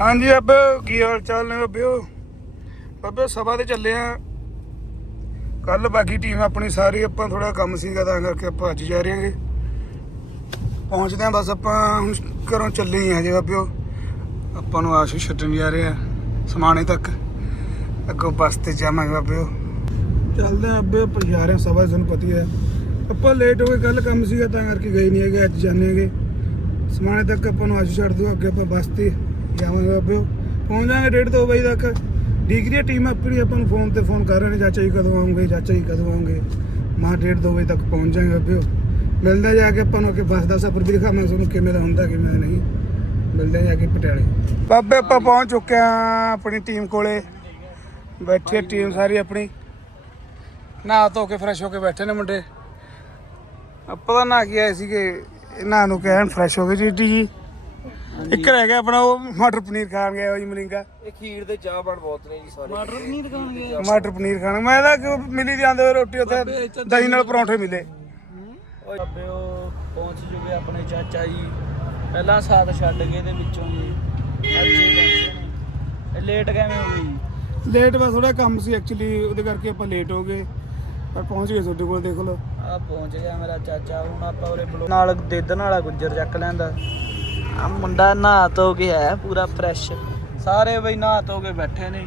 ਹਾਂਜੀ ਅੱਬੇ, ਕੀ ਹਾਲ ਚਾਲ ਨੇ ਬੱਬਿਓ ਬੱਬੇ ਸਭਾ ਤੇ ਚੱਲੇ ਆ। ਕੱਲ ਬਾਕੀ ਟੀਮ ਆਪਣੀ ਸਾਰੀ, ਆਪਾਂ ਥੋੜਾ ਕੰਮ ਸੀਗਾ, ਤਾਂ ਕਰਕੇ ਆਪਾਂ ਅੱਜ ਜਾ ਰਹੇ ਹਾਂਗੇ। ਪਹੁੰਚਦੇ ਆ, ਬਸ ਆਪਾਂ ਹੁਣ ਘਰੋਂ ਚੱਲੇ ਹੀ ਆ ਜੇ ਬੱਬਿਓ ਆਪਾਂ ਨੂੰ ਆਸ਼ੂ ਛੱਡਣ ਜਾ ਰਹੇ ਆ, ਸਮਾਣੇ ਤੱਕ। ਅੱਗੋਂ ਬੱਸ ਤੇ ਜਾਵਾਂਗੇ ਬੱਬਿਓ ਚੱਲਦੇ ਆ ਅੱਬੇ, ਆਪਾਂ ਜਾ ਰਹੇ ਆ ਸਭਾ, ਤੁਹਾਨੂੰ ਪਤੀ ਹੈ ਆਪਾਂ ਲੇਟ ਹੋ ਗਏ ਕੱਲ ਕੰਮ ਸੀਗਾ, ਤਾਂ ਕਰਕੇ ਗਏ ਨਹੀਂ ਹੈਗੇ, ਅੱਜ ਜਾਣੇ ਹੈਗੇ। ਸਮਾਣੇ ਤੱਕ ਆਪਾਂ ਨੂੰ ਆਸ਼ੂ ਛੱਡ ਦਿਓ, ਅੱਗੇ ਆਪਾਂ ਬੱਸ ਤੇ ਜਾਵਾਂਗੇ ਬਾਬਿਓ ਪਹੁੰਚ ਜਾਾਂਗੇ ਡੇਢ ਦੋ ਵਜੇ ਤੱਕ। ਡਿਗਰੀ ਟੀਮ ਆਪਣੀ ਆਪਾਂ ਨੂੰ ਫੋਨ ਤੇ ਫੋਨ ਕਰ ਰਹੇ ਨੇ, ਚਾਚਾ ਜੀ ਕਦੋਂ ਆਉਂਗੇ, ਚਾਚਾ ਜੀ ਕਦੋਂ ਆਉਂਗੇ। ਮਾਂ ਡੇਢ ਦੋ ਵਜੇ ਤੱਕ ਪਹੁੰਚ ਜਾਾਂਗੇ ਬਾਬਿਓ ਮਿਲਦੇ ਜਾ ਕੇ ਆਪਾਂ ਨੂੰ ਅੱਗੇ ਬੱਸ ਦਾ ਸਫ਼ਰ ਵੀ ਦਿਖਾਵਾਂਗੇ, ਤੁਹਾਨੂੰ ਕਿਵੇਂ ਦਾ ਹੁੰਦਾ, ਕਿਵੇਂ ਦਾ ਨਹੀਂ। ਮਿਲਦੇ ਜਾ ਕੇ ਪਟਿਆਲੇ। ਬਾਬੇ ਆਪਾਂ ਪਹੁੰਚ ਚੁੱਕੇ ਆ ਆਪਣੀ ਟੀਮ ਕੋਲੇ। ਬੈਠੀ ਟੀਮ ਸਾਰੀ ਆਪਣੀ। ਨਹਾ ਧੋ ਕੇ ਫਰੈਸ਼ ਹੋ ਕੇ ਬੈਠੇ ਨੇ ਮੁੰਡੇ। ਆਪਾਂ ਤਾਂ ਨਹਾ ਕੇ ਆਏ ਸੀਗੇ ਇਹਨਾਂ ਨੂੰ ਕਹਿਣ ਫਰੈਸ਼ ਹੋ ਗਏ ਜੀ ਜੀ। ਇੱਕ ਰਹਿ ਗਿਆ ਆਪਣਾ ਉਹ ਮਟਰ ਪਨੀਰ ਖਾਣ ਗਿਆ ਉਹ ਜੀ ਮਲਿੰਗਾ। ਇਹ ਖੀਰ ਦੇ ਚਾਹ ਬਣ ਬਹੁਤ ਨੇ ਜੀ ਸਾਰੇ। ਮਟਰ ਪਨੀਰ ਖਾਣਗੇ। ਮਟਰ ਪਨੀਰ ਖਾਣਾ ਮੈਂ ਤਾਂ ਕਿ ਮਿਲੀ ਜਾਂਦੇ ਹੋਏ ਰੋਟੀ ਉੱਥੇ ਦਹੀਂ ਨਾਲ ਪਰੌਂਠੇ ਮਿਲੇ। ਓਏ ਬਾਬੇ ਉਹ ਪਹੁੰਚ ਜੂਗੇ ਆਪਣੇ ਚਾਚਾ ਜੀ। ਪਹਿਲਾਂ ਸਾਥ ਛੱਡ ਗਏ ਦੇ ਵਿੱਚੋਂ ਜੀ ਅੱਜ ਇਹ ਪਹੁੰਚੇ ਨੇ। ਇਹ ਲੇਟ ਕਿਵੇਂ ਹੋ ਗਈ? ਜੀ ਲੇਟ ਬਸ ਥੋੜਾ ਕੰਮ ਸੀ ਐਕਚੁਅਲੀ ਉਹਦੇ ਕਰਕੇ ਆਪਾਂ ਲੇਟ ਹੋ ਗਏ। ਪਰ ਪਹੁੰਚ ਗਏ ਤੁਹਾਡੇ ਕੋਲ ਦੇਖ ਲਓ। ਆ ਪਹੁੰਚ ਗਿਆ ਮੇਰਾ ਚਾਚਾ ਹੁਣ ਆਪਾਂ ਉਰੇ ਬਲੋ ਨਾਲ ਦੇਦਨ ਵਾਲਾ ਗੁੱਜਰ ਚੱਕ ਲੈਂਦਾ। ਆ ਮੁੰਡਾ ਨਹਾ ਧੋ ਕੇ ਆਇਆ ਪੂਰਾ ਫਰੈਸ਼ ਸਾਰੇ ਬਈ ਨਹਾ ਧੋ ਕੇ ਬੈਠੇ ਨੇ।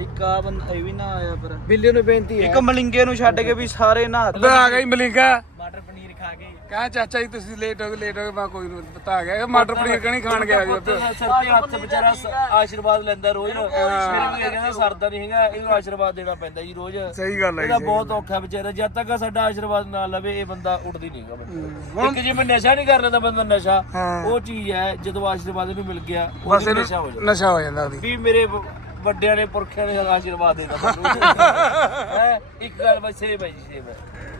ਇੱਕ ਆ ਬੰਦਾ ਇਹ ਵੀ ਨਾ ਆਇਆ ਪਰ। ਬਿੱਲੇ ਨੂੰ ਬੇਨਤੀ ਹੈ। ਇੱਕ ਮਲਿੰਗੇ ਨੂੰ ਛੱਡ ਕੇ ਵੀ ਸਾਰੇ ਨਹਾ ਆ ਗਈ ਮਲਿੰਗਾ। ਕਹਾਂ ਚਾਚਾ ਜੀ ਤੁਸੀਂ ਲੇਟ ਹੋ ਗਏ ਲੇਟ ਹੋ ਗਏ ਮੈਂ ਕੋਈ ਨਹੀਂ ਪਤਾ ਆ ਗਿਆ ਮਟਰ ਪਨੀਰ ਕਣੀ ਖਾਣ ਗਿਆ ਜੀ ਉੱਥੇ? ਸਿਰ ਤੇ ਹੱਥ ਵਿਚਾਰਾ ਆਸ਼ੀਰਵਾਦ ਲੈਂਦਾ ਰੋਜ਼। ਇਹ ਕਹਿੰਦਾ ਸਰਦਾ ਨਹੀਂ ਹੈਗਾ ਇਹਨੂੰ ਆਸ਼ੀਰਵਾਦ ਦੇਣਾ ਪੈਂਦਾ ਜੀ ਰੋਜ਼। ਸਹੀ ਗੱਲ ਹੈ ਇਹਦਾ ਬਹੁਤ ਔਖਾ ਵਿਚਾਰਾ ਜਦ ਤੱਕ ਸਾਡਾ ਆਸ਼ੀਰਵਾਦ ਨਾ ਲਵੇ ਇਹ ਬੰਦਾ ਉੱਠਦੀ ਨਹੀਂ ਹੈਗਾ ਬੰਦਾ ਇੱਕ ਜਿਵੇਂ ਨਸ਼ਾ ਨਹੀਂ ਕਰ ਲੈਂਦਾ ਬੰਦਾ ਨਸ਼ਾ। ਉਹ ਚੀਜ਼ ਹੈ ਜਦੋਂ ਆਸ਼ੀਰਵਾਦ ਇਹਨੂੰ ਮਿਲ ਗਿਆ ਉਹ ਨਸ਼ਾ ਹੋ ਇਹਨੂੰ ਜਾਂਦਾ। ਨਸ਼ਾ ਹੋ ਜਾਂਦਾ ਉਹਦੀ। ਵੀ ਮੇਰੇ ਵੱਡਿਆਂ ਨੇ ਪੁਰਖਿਆਂ ਨੇ ਆਸ਼ੀਰਵਾਦ ਦੇਤਾ ਮੈਨੂੰ ਹੈ ਇੱਕ ਗੱਲ ਬਸ ਸੇਮ ਹੈ ਜੀ ਸੇਮ ਹੈ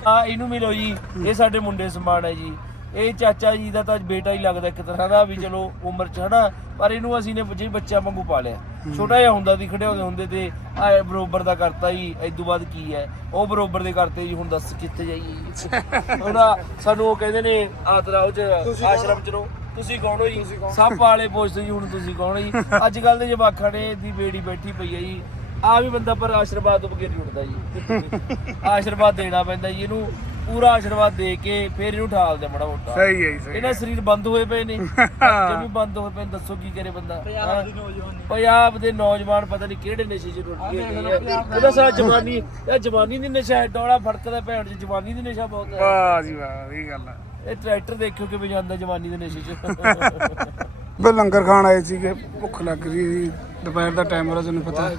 ਆ ਇਹਨੂੰ ਮਿਲੋ ਜੀ। ਇਹ ਸਾਡੇ ਮੁੰਡੇ ਸਮਾਨ ਹੈ ਜੀ। ਇਹ ਚਾਚਾ ਜੀ ਦਾ ਤਾਂ ਬੇਟਾ ਹੀ ਲੱਗਦਾ ਇੱਕ ਤਰ੍ਹਾਂ ਦਾ ਵੀ ਚਲੋ ਉਮਰ ਚ ਹਨਾ ਪਰ ਇਹਨੂੰ ਅਸੀਂ ਨੇ ਜੀ ਬੱਚਾ ਵਾਂਗੂ ਪਾਲਿਆ। ਛੋਟਾ ਜਿਹਾ ਹੁੰਦਾ ਸੀ ਖੜਿਆਉਂਦੇ ਹੁੰਦੇ ਤੇ ਆ ਬਰੋਬਰ ਦਾ ਕਰਤਾ ਜੀ ਇਦੋਂ ਬਾਅਦ ਕੀ ਹੈ? ਉਹ ਬਰੋਬਰ ਦੇ ਕਰਤੇ ਜੀ ਹੁਣ ਦੱਸ ਕਿੱਥੇ ਜਾਈਏ ਜੀ। ਸਾਨੂੰ ਉਹ ਕਹਿੰਦੇ ਨੇ ਆਤਰਾ ਉਹ ਚ ਆਸ਼ਰਮ ਚ ਰਹੋ। ਤੁਸੀਂ ਕੌਣ ਹੋ ਜੀ? ਸਭ ਵਾਲੇ ਪੁੱਛਦੇ ਜੀ ਹੁਣ ਤੁਸੀਂ ਕੌਣ ਹੋ ਜੀ? ਅੱਜ ਕੱਲ ਦੇ ਜਵਾਕਾਂ ਨੇ ਦੀ ਬੇੜੀ ਬੈਠੀ ਪਈ ਹੈ ਜੀ। ਆ ਵੀ ਬੰਦਾ ਪਰ ਆਸ਼ੀਰਵਾਦ ਤੋਂ ਬਗੈਰ ਉੱਠਦਾ ਜੀ। ਆਸ਼ੀਰਵਾਦ ਦੇਣਾ ਪੈਂਦਾ ਜੀ ਇਹਨੂੰ ਪੂਰਾ ਆਸ਼ੀਰਵਾਦ ਦੇ ਕੇ ਫਿਰ ਇਹਨੂੰ ਠਾਲਦੇ ਮੜਾ ਮੋਟਾ। ਸਹੀ ਹੈ ਜੀ ਸਹੀ ਇਹਨਾਂ ਸਰੀਰ ਬੰਦ ਹੋਏ ਪਏ ਨੇ। ਜਿਵੇਂ ਬੰਦ ਹੋਏ ਪਏ ਦੱਸੋ ਕੀ ਕਰੇ ਬੰਦਾ ਪੰਜਾਬ ਦੇ ਨੌਜਵਾਨ ਪੰਜਾਬ ਦੇ ਨੌਜਵਾਨ ਪਤਾ ਨਹੀਂ ਕਿਹੜੇ ਨਸ਼ੇ 'ਚ ਗਏ ਨੇ। ਇਹਦਾ ਸਾਰਾ ਜਵਾਨੀ ਇਹ ਜਵਾਨੀ ਦੀ ਨਸ਼ਾ ਹੈ ਡੋਲਾ ਫੜਕਦਾ ਭੈਣ ਚ ਜਵਾਨੀ ਦੀ ਨਸ਼ਾ ਬਹੁਤ ਹੈ। ਵਾਹ ਜੀ ਵਾਹ ਇਹ ਗੱਲ ਆ। ਇਹ ਟਰੈਕਟਰ ਦੇਖਿਓ ਕਿਵੇਂ ਜਾਂਦਾ ਜਵਾਨੀ ਦੇ ਨਸ਼ੇ 'ਚ। ਬੇ ਲੰਗਰ ਖਾਣ ਆਏ ਸੀਗੇ ਭੁੱਖ ਲੱਗ ਰਹੀ ਸੀ। ਦੁਪਹਿਰ ਦਾ ਟਾਈਮ ਹੋ ਰਿਹਾ ਤੁਹਾਨੂੰ ਪਤਾ।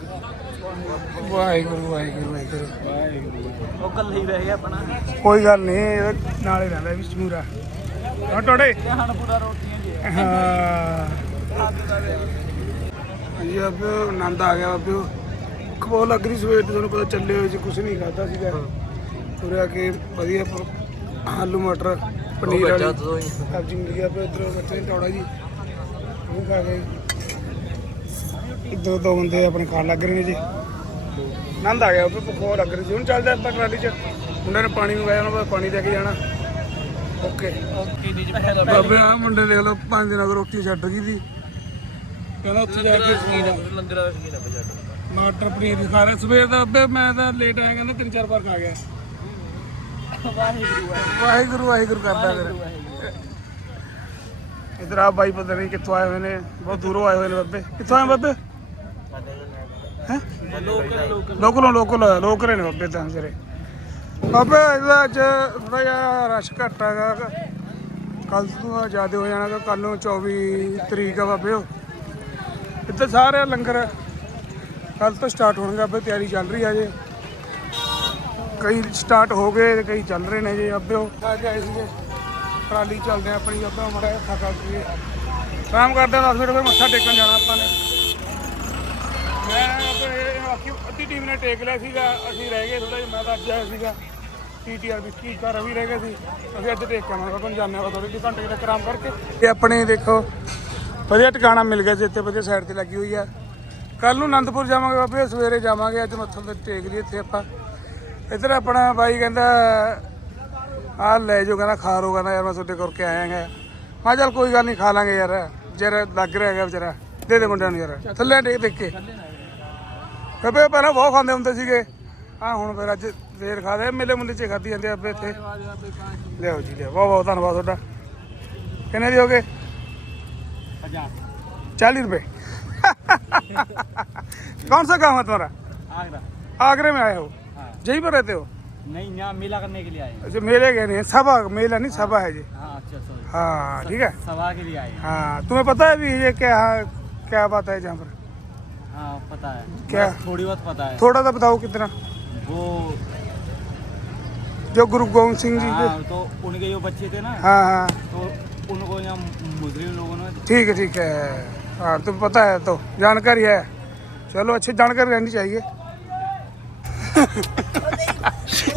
ਵਾਹਿਗੁਰੂ ਵਾਹਿਗੁਰੂ ਵਾਹਿਗੁਰੂ। ਉਹ ਕੱਲੇ ਹੀ ਰਹਿ ਗਿਆ ਆਪਣਾ। ਕੋਈ ਗੱਲ ਨਹੀਂ ਇਹਦੇ ਨਾਲ ਹੀ ਰਹਿੰਦਾ ਵੀ ਸਮੂਰਾ। ਹਾਂ ਟੋੜੇ ਧਿਆਨ ਪੂਰਾ ਰੋਟੀਆਂ ਜੀ। ਹਾਂ। ਹਾਂਜੀ ਬਾਬੇ ਆਨੰਦ ਆ ਗਿਆ ਭੁੱਖ ਬਹੁਤ ਲੱਗ ਰਹੀ ਸਵੇਰ ਦੀ ਤੁਹਾਨੂੰ ਪਤਾ ਚੱਲੇ ਹੋਏ ਸੀ ਕੁਝ ਨਹੀਂ ਖਾਦਾ ਸੀਗਾ। ਉਰੇ ਆ ਕੇ ਵਧੀਆ ਆਲੂ ਮਟਰ ਪਨੀਰ ਵਾਲੀ। ਸਬਜ਼ੀ ਮਿਲ ਗਿਆ ਪੇ ਉਧਰ ਬੱਚੇ ਟੌੜਾ ਜੀ। ਉਹ ਖਾ ਗਏ ਦੋ ਦੋ ਬੰਦੇ ਆਪਣੇ ਖਾਣ ਲੱਗ ਰਹੇ ਨੇ ਜੀ। ਆਨੰਦ ਆ ਗਿਆ ਉਹ ਭੁੱਖ ਬਹੁਤ ਲੱਗ ਰਹੀ ਸੀ। ਹੁਣ ਚੱਲਦੇ ਆਪਾਂ ਟਰਾਲੀ 'ਚ। ਮੁੰਡੇ ਨੇ ਪਾਣੀ ਮੰਗਾਇਆ ਉਹਨਾਂ ਕੋਲ ਪਾਣੀ ਲੈ ਕੇ ਜਾਣਾ। ਓਕੇ। ਬਾਬੇ ਆ ਮੁੰਡੇ ਦੇਖ ਲਓ ਪੰਜ ਦਿਨਾਂ ਤੋਂ ਰੋਟੀ ਛੱਡ ਗਈ ਸੀ। ਕਹਿੰਦਾ ਉੱਥੇ ਜਾ ਕੇ ਲੰਗਰ ਦਾ ਸ਼ਕੀਨ ਹੈ ਬਜਾ ਮਟਰ ਪਨੀਰ ਦੀ ਖਾ ਰਿਹਾ। ਸਵੇਰ ਦਾ ਅੱਬੇ ਮੈਂ ਤਾਂ ਲੇਟ ਆਇਆ ਕਹਿੰਦਾ ਤਿੰਨ ਚਾਰ ਵਾਰ ਖਾ ਗਿਆ। ਵਾਹਿਗੁਰੂ ਵਾਹਿਗੁਰੂ ਵਾਹਿਗੁਰੂ ਕਰਦਾ ਫਿਰ। ਇਧਰ ਆ ਬਾਈ ਪਤਾ ਨਹੀਂ ਕਿੱਥੋਂ ਆਏ ਹੋਏ ਨੇ, ਬਹੁਤ ਦੂਰੋਂ ਆਏ ਹੋਏ ਨੇ ਬਾਬੇ। ਕਿੱਥੋਂ ਆਏ ਬਾਬੇ? ਹੈ? ਲੋਕਲ ਲੋਕਲ, ਲੋਕਲੋਂ ਲੋਕਲ ਨੇ ਬਾਬੇ ਤਾਂ ਜਿਹੜੇ। ਬਾਬੇ, ਇਹਦਾ ਅੱਜ ਥੋੜਾ ਜਿਹਾ ਰਸ਼ ਘੱਟ ਹੈਗਾ। ਕੱਲ ਤੋਂ ਜ਼ਿਆਦਾ ਹੋ ਜਾਣਾ ਕੱਲ ਨੂੰ 24 ਤਰੀਕ ਆ ਬਾਬੇ ਇੱਥੇ ਸਾਰੇ ਲੰਗਰ ਕੱਲ ਤੋਂ ਸਟਾਰਟ ਹੋਣਗੇ ਬਾਬੇ, ਤਿਆਰੀ ਚੱਲ ਰਹੀ ਹੈ ਜੇ ਕਈ ਸਟਾਰਟ ਹੋ ਗਏ ਤੇ ਕਈ ਚੱਲ ਰਹੇ ਨੇ ਜੀ ਅੱਬੇ ਅੱਜ ਆਏ ਸੀਗੇ ਟਰਾਲੀ ਚੱਲਦੇ ਆ ਆਪਣੀ ਅੱਬਾ ਮੜਾ ਥਕਾ ਕੇ ਆਰਾਮ ਕਰਦੇ ਆ 10 ਮਿੰਟ ਫਿਰ ਮੱਥਾ ਟੇਕਣ ਜਾਣਾ ਆਪਾਂ ਨੇ। ਮੈਂ ਬਾਕੀ ਅੱਧੀ ਟੀਮ ਨੇ ਟੇਕ ਲਿਆ ਸੀਗਾ, ਅਸੀਂ ਰਹਿ ਗਏ ਥੋੜਾ ਜਿਹਾ, ਮੈਂ ਤਾਂ ਅੱਜ ਆਇਆ ਸੀਗਾ। ਪੀਟੀਆਰ ਵਿੱਕੀ ਘਰ ਵੀ ਰਹਿ ਗਿਆ ਸੀ। ਅਸੀਂ ਅੱਜ ਟੇਕ ਕੇ ਆਵਾਂਗੇ ਤੁਹਾਨੂੰ ਜਾਣਿਆ ਥੋੜੀ ਜਿਹੀ ਘੰਟੇ ਤੱਕ ਆਰਾਮ ਕਰਕੇ। ਤੇ ਆਪਣੇ ਦੇਖੋ, ਵਧੀਆ ਟਿਕਾਣਾ ਮਿਲ ਗਿਆ ਸੀ ਇੱਥੇ ਵਧੀਆ ਸਾਈਡ ਤੇ ਲੱਗੀ ਹੋਈ ਆ। ਕੱਲ ਨੂੰ ਆਨੰਦਪੁਰ ਜਾਵਾਂਗੇ ਬਾਬੇ, ਸਵੇਰੇ ਜਾਵਾਂਗੇ, ਅੱਜ ਮੱਥਾ ਤੇ ਟੇਕ ਲਈ ਇੱਥੇ ਆਪਾਂ। ਇੱਧਰ ਆਪਣਾ ਬਾਈ ਕਹਿੰਦਾ ਆ ਲੈ ਜੋ ਕਹਿੰਦਾ ਖਾ ਲੋ ਕਹਿੰਦਾ ਯਾਰ ਮੈਂ ਤੁਹਾਡੇ ਕਰਕੇ ਆਇਆ ਗਾ ਮੈਂ ਕਿਹਾ ਚੱਲ ਕੋਈ ਗੱਲ ਨਹੀਂ ਖਾ ਲਾਂਗੇ ਯਾਰ ਜਰਾ ਲੱਗ ਰਿਹਾ ਹੈਗਾ ਵਿਚਾਰਾ ਦੇ ਦੇ ਮੁੰਡਿਆਂ ਨੂੰ ਯਾਰ ਥੱਲੇ ਦੇਖ ਦੇਖ ਕੇ ਕਬੇ ਪਹਿਲਾਂ ਬਹੁਤ ਖਾਂਦੇ ਹੁੰਦੇ ਸੀਗੇ ਆ ਹੁਣ ਫਿਰ ਅੱਜ ਫੇਰ ਖਾਦੇ ਮੇਲੇ ਮੁੰਡੇ ਚ ਖਾਦੀ ਜਾਂਦੇ ਆ ਆਪੇ ਇੱਥੇ ਲਿਆਓ ਜੀ ਲਿਆਓ ਬਹੁਤ ਬਹੁਤ ਧੰਨਵਾਦ ਤੁਹਾਡਾ ਕਿੰਨੇ ਦੀ ਹੋ ਗਏ 40 रुपए कौन सा गांव है तुम्हारा आगरा आगरे में आए हो हाँ। यहीं पर रहते हो? नहीं यहाँ मेला करने के लिए आए अच्छा मेले गए नहीं सभा मेला नहीं सभा है। जी। हाँ अच्छा सॉरी हाँ ठीक है। सभा के लिए आए हाँ। तुम्हें पता है भी ये क्या क्या बात है जहाँ पर? हाँ पता है। क्या? थोड़ी बहुत पता है। थोड़ा सा बताओ कितना? वो जो गुरु गोविंद सिंह जी के। हाँ तो उनके जो बच्चे थे ना हाँ हाँ। तो उनको यहाँ मुस्लिम लोगों ने ठीक है ठीक है। हाँ तुम्हें पता है तो जानकारी है। चलो अच्छी जानकारी रहनी चाहिए।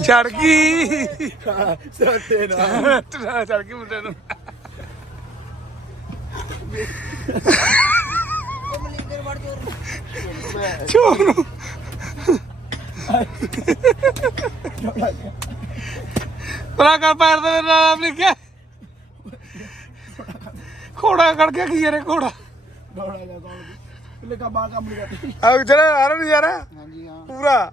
ਚੜ ਗਈ। ਸਾਡੇ ਨਾਲ। ਚੜ ਗਈ ਮੁੰਡੇ ਨੂੰ। ਚੋਰ ਨੂੰ। ਘੋੜਾ ਕੜ ਕੇ ਕੀ ਯਾਰੇ ਘੋੜਾ? ਘੋੜਾ ਜਾ ਕੌਣ ਲੱਗਾ ਬਾਹਰ ਕੰਮ ਨਹੀਂ ਆ ਜਿਹੜਾ ਆ ਰਿਹਾ ਯਾਰ? ਹਾਂਜੀ ਹਾਂ। ਪੂਰਾ।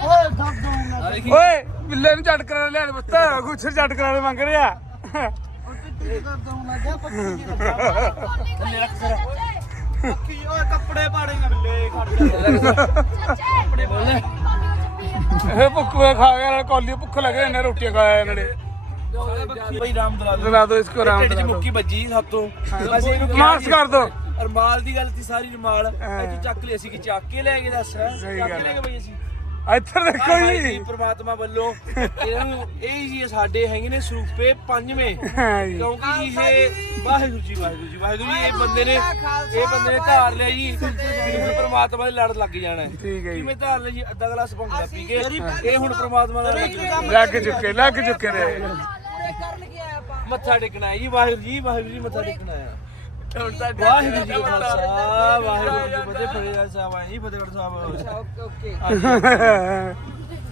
ਓਏ ਬਿੱਲੇ ਨੂੰ ਝਟ ਕਰਾ ਲਿਆ ਬੱਤਾ ਗੁੱਛਰ ਝਟ ਕਰਾ ਲੈ ਮੰਗ ਰਿਹਾ। ਇਹ ਭੁੱਖੇ ਖਾ ਗਿਆ ਨਾਲ ਕੋਲੀ ਭੁੱਖ ਲੱਗੇ ਇਹਨੇ ਰੋਟੀਆਂ ਖਾਇਆ ਇਹਨਾਂ ਨੇ ਭਾਈ ਰਾਮ ਦਲਾ ਦੋ ਦਲਾ ਦੋ ਰਾਮ ਦਲਾ ਦੋ। ਮੁੱਕੀ ਵੱਜੀ ਸਾਤੋਂ ਮਾਰਸ ਕਰ ਦੋ। ਰਮਾਲ ਦੀ ਗੱਲ ਸੀ ਸਾਰੀ ਰਮਾਲ। ਐ ਚੱਕ ਲਈ ਅਸੀਂ ਕਿ ਚੱਕ ਕੇ ਲੈ ਗਏ ਦੱਸ। ਚੱਕ ਲੈ ਗਏ ਬਈ ਅਸੀਂ। ਇੱਧਰ ਦੇਖੋ ਜੀ। ਜੀ ਪ੍ਰਮਾਤਮਾ ਵੱਲੋਂ ਇਹਨਾਂ ਨੂੰ ਇਹ ਜੀ ਸਾਡੇ ਹੈਗੇ ਨੇ ਸਰੂਪੇ ਪੰਜਵੇਂ। ਹਾਂ ਜੀ। ਕਿਉਂਕਿ ਜੀ ਇਹ ਵਾਹਿਗੁਰੂ ਜੀ ਵਾਹਿਗੁਰੂ ਜੀ ਵਾਹਿਗੁਰੂ ਜੀ ਇਹ ਬੰਦੇ ਨੇ ਇਹ ਬੰਦੇ ਨੇ ਧਾਰ ਲਿਆ ਜੀ। ਫਿਰ ਪ੍ਰਮਾਤਮਾ ਦੇ ਲੜ ਲੱਗ ਜਾਣਾ ਹੈ। ਠੀਕ ਹੈ ਜੀ। ਕਿਵੇਂ ਧਾਰ ਲਿਆ ਜੀ? ਅੱਧਾ ਗਲਾਸ ਭੰਗੜਾ ਪੀ ਕੇ। ਇਹ ਹੁਣ ਪ੍ਰਮਾਤਮਾ ਦਾ ਲੱਗ ਲੱਗ ਚੁੱਕੇ ਲੱਗ ਚੁੱਕੇ ਨੇ। ਮੱਥਾ ਟੇਕਣਾ ਹੈ ਜੀ ਵਾਹਿਗੁਰੂ ਜੀ ਵਾਹਿਗੁਰੂ ਜੀ ਮੱਥਾ ਟੇਕਣਾ ਹੈ। ਵਾਹਿਗੁਰੂ ਜੀ ਕਾ ਖਾਲਸਾ ਵਾਹਿਗੁਰੂ ਜੀ ਕੀ ਫਤਿਹ ਫਤਿਹਗੜ੍ਹ ਸਾਹਿਬ ਆਏ ਜੀ ਫਤਿਹਗੜ੍ਹ ਸਾਹਿਬ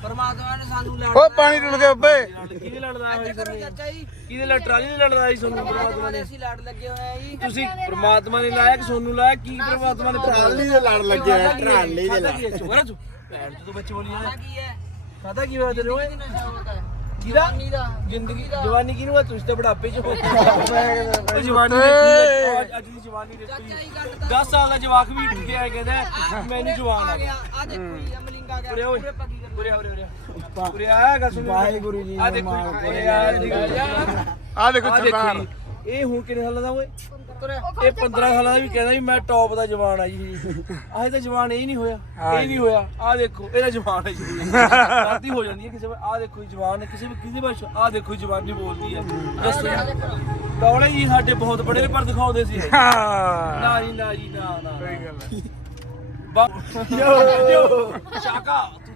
ਪਰਮਾਤਮਾ ਨੇ ਸਾਨੂੰ ਲੜ ਓ ਪਾਣੀ ਡੁੱਲ ਗਿਆ ਬੱਬੇ ਕਿਹਦੇ ਲੜਦਾ ਹੋਈ ਤੁਹਾਨੂੰ? ਚਾਚਾ ਜੀ। ਕਿਹਦੇ ਲੜ ਟਰਾਲੀ ਨੇ ਲੜਦਾ ਸੀ ਤੁਹਾਨੂੰ ਪ੍ਰਮਾਤਮਾ ਨੇ? ਅਸੀਂ ਲੜ ਲੱਗੇ ਹੋਏ ਆ ਜੀ। ਤੁਸੀਂ ਪ੍ਰਮਾਤਮਾ ਨੇ ਲਾਇਆ ਕਿ ਸੋਨੂੰ ਲਾਇਆ ਕੀ ਪ੍ਰਮਾਤਮਾ ਨੇ ਟਰਾਲੀ ਦੇ ਲੜ ਲੱਗੇ ਆ ਟਰਾਲੀ ਦੇ ਲੜ ਚੁਗਰਾ ਚੁ ਭੈਣ ਤੂੰ ਬੱਚੇ ਬੋਲੀ ਜਾਂਦਾ ਕੀ ਹੈ? ਖਾਦਾ ਕੀ ਹੋਇਆ ਤੇਰੇ ਓਏ? ਕਿਹਦਾ ਜਵਾਨੀ ਦਾ। ਜ਼ਿੰਦਗੀ ਜਵਾਨੀ ਕਿਹਨੂੰ ਆ? ਤੁਸੀਂ ਤਾਂ ਬੁਢਾਪੇ ਚ ਹੋ। ਉਹ ਜਵਾਨੀ ਦੇਖੀ ਅੱਜ- ਅੱਜ ਦੀ ਜਵਾਨੀ ਦੇਖੀ 10 ਸਾਲ ਦਾ ਜਵਾਕ ਵੀ ਉੱਠ ਆਇਆ ਕਹਿੰਦਾ ਮੈਨੂੰ ਜਵਾਨ ਆ ਗਿਆ। ਆ ਦੇਖੋ ਜੀ ਅਮਲਿੰਗਾ ਗਿਆ। ਉਰੇ ਓਏ ਉਰੇ ਆ, ਉਰੇ ਉਰੇ ਆ। ਉਰੇ ਆ ਗੱਲ ਸੁਣ। ਵਾਹਿਗੁਰੂ ਜੀ ਆ ਦੇਖੋ ਉਰੇ ਆ ਦੇਖੋ ਆ ਦੇਖੋ ਆ ਸਰਦਾਰ। ਦੇਖੋ ਜੀ, ਇਹ ਹੁਣ ਕਿੰਨੇ ਸਾਲਾਂ ਦਾ ਓਏ ਇਹ 15 ਸਾਲਾਂ ਦਾ ਵੀ ਕਹਿੰਦਾ ਵੀ ਮੈਂ ਟੌਪ ਦਾ ਜਵਾਨ ਆ ਜੀ। ਆਹ ਤਾਂ ਜਵਾਨ ਇਹ ਨਹੀਂ ਹੋਇਆ ਇਹ ਨਹੀਂ ਹੋਇਆ। ਆਹ ਦੇਖੋ ਇਹਦਾ ਜਵਾਨ ਹੈ ਜੀ। ਗਲਤੀ ਹੋ ਜਾਂਦੀ ਹੈ ਕਿਸੇ ਵੇਲੇ। ਆਹ ਦੇਖੋ ਜਵਾਨ ਹੈ ਕਿਸੇ ਵੀ ਕਿਸੇ ਭਾਸ਼ਾ ਆਹ ਦੇਖੋ ਜਵਾਨੀ ਬੋਲਦੀ ਹੈ। ਦੱਸੋ ਟੌਲੇ ਜੀ ਸਾਡੇ ਬਹੁਤ ਬੜੇ ਨੇ ਪਰ ਦਿਖਾਉਂਦੇ ਸੀ ਨਾ ਜੀ ਨਾ ਜੀ ਨਾ ਨਾ ਸਹੀ ਗੱਲ ਹੈ। ਬਾ ਯੋ। ਸ਼ਾਕਾ। ਤੂੰ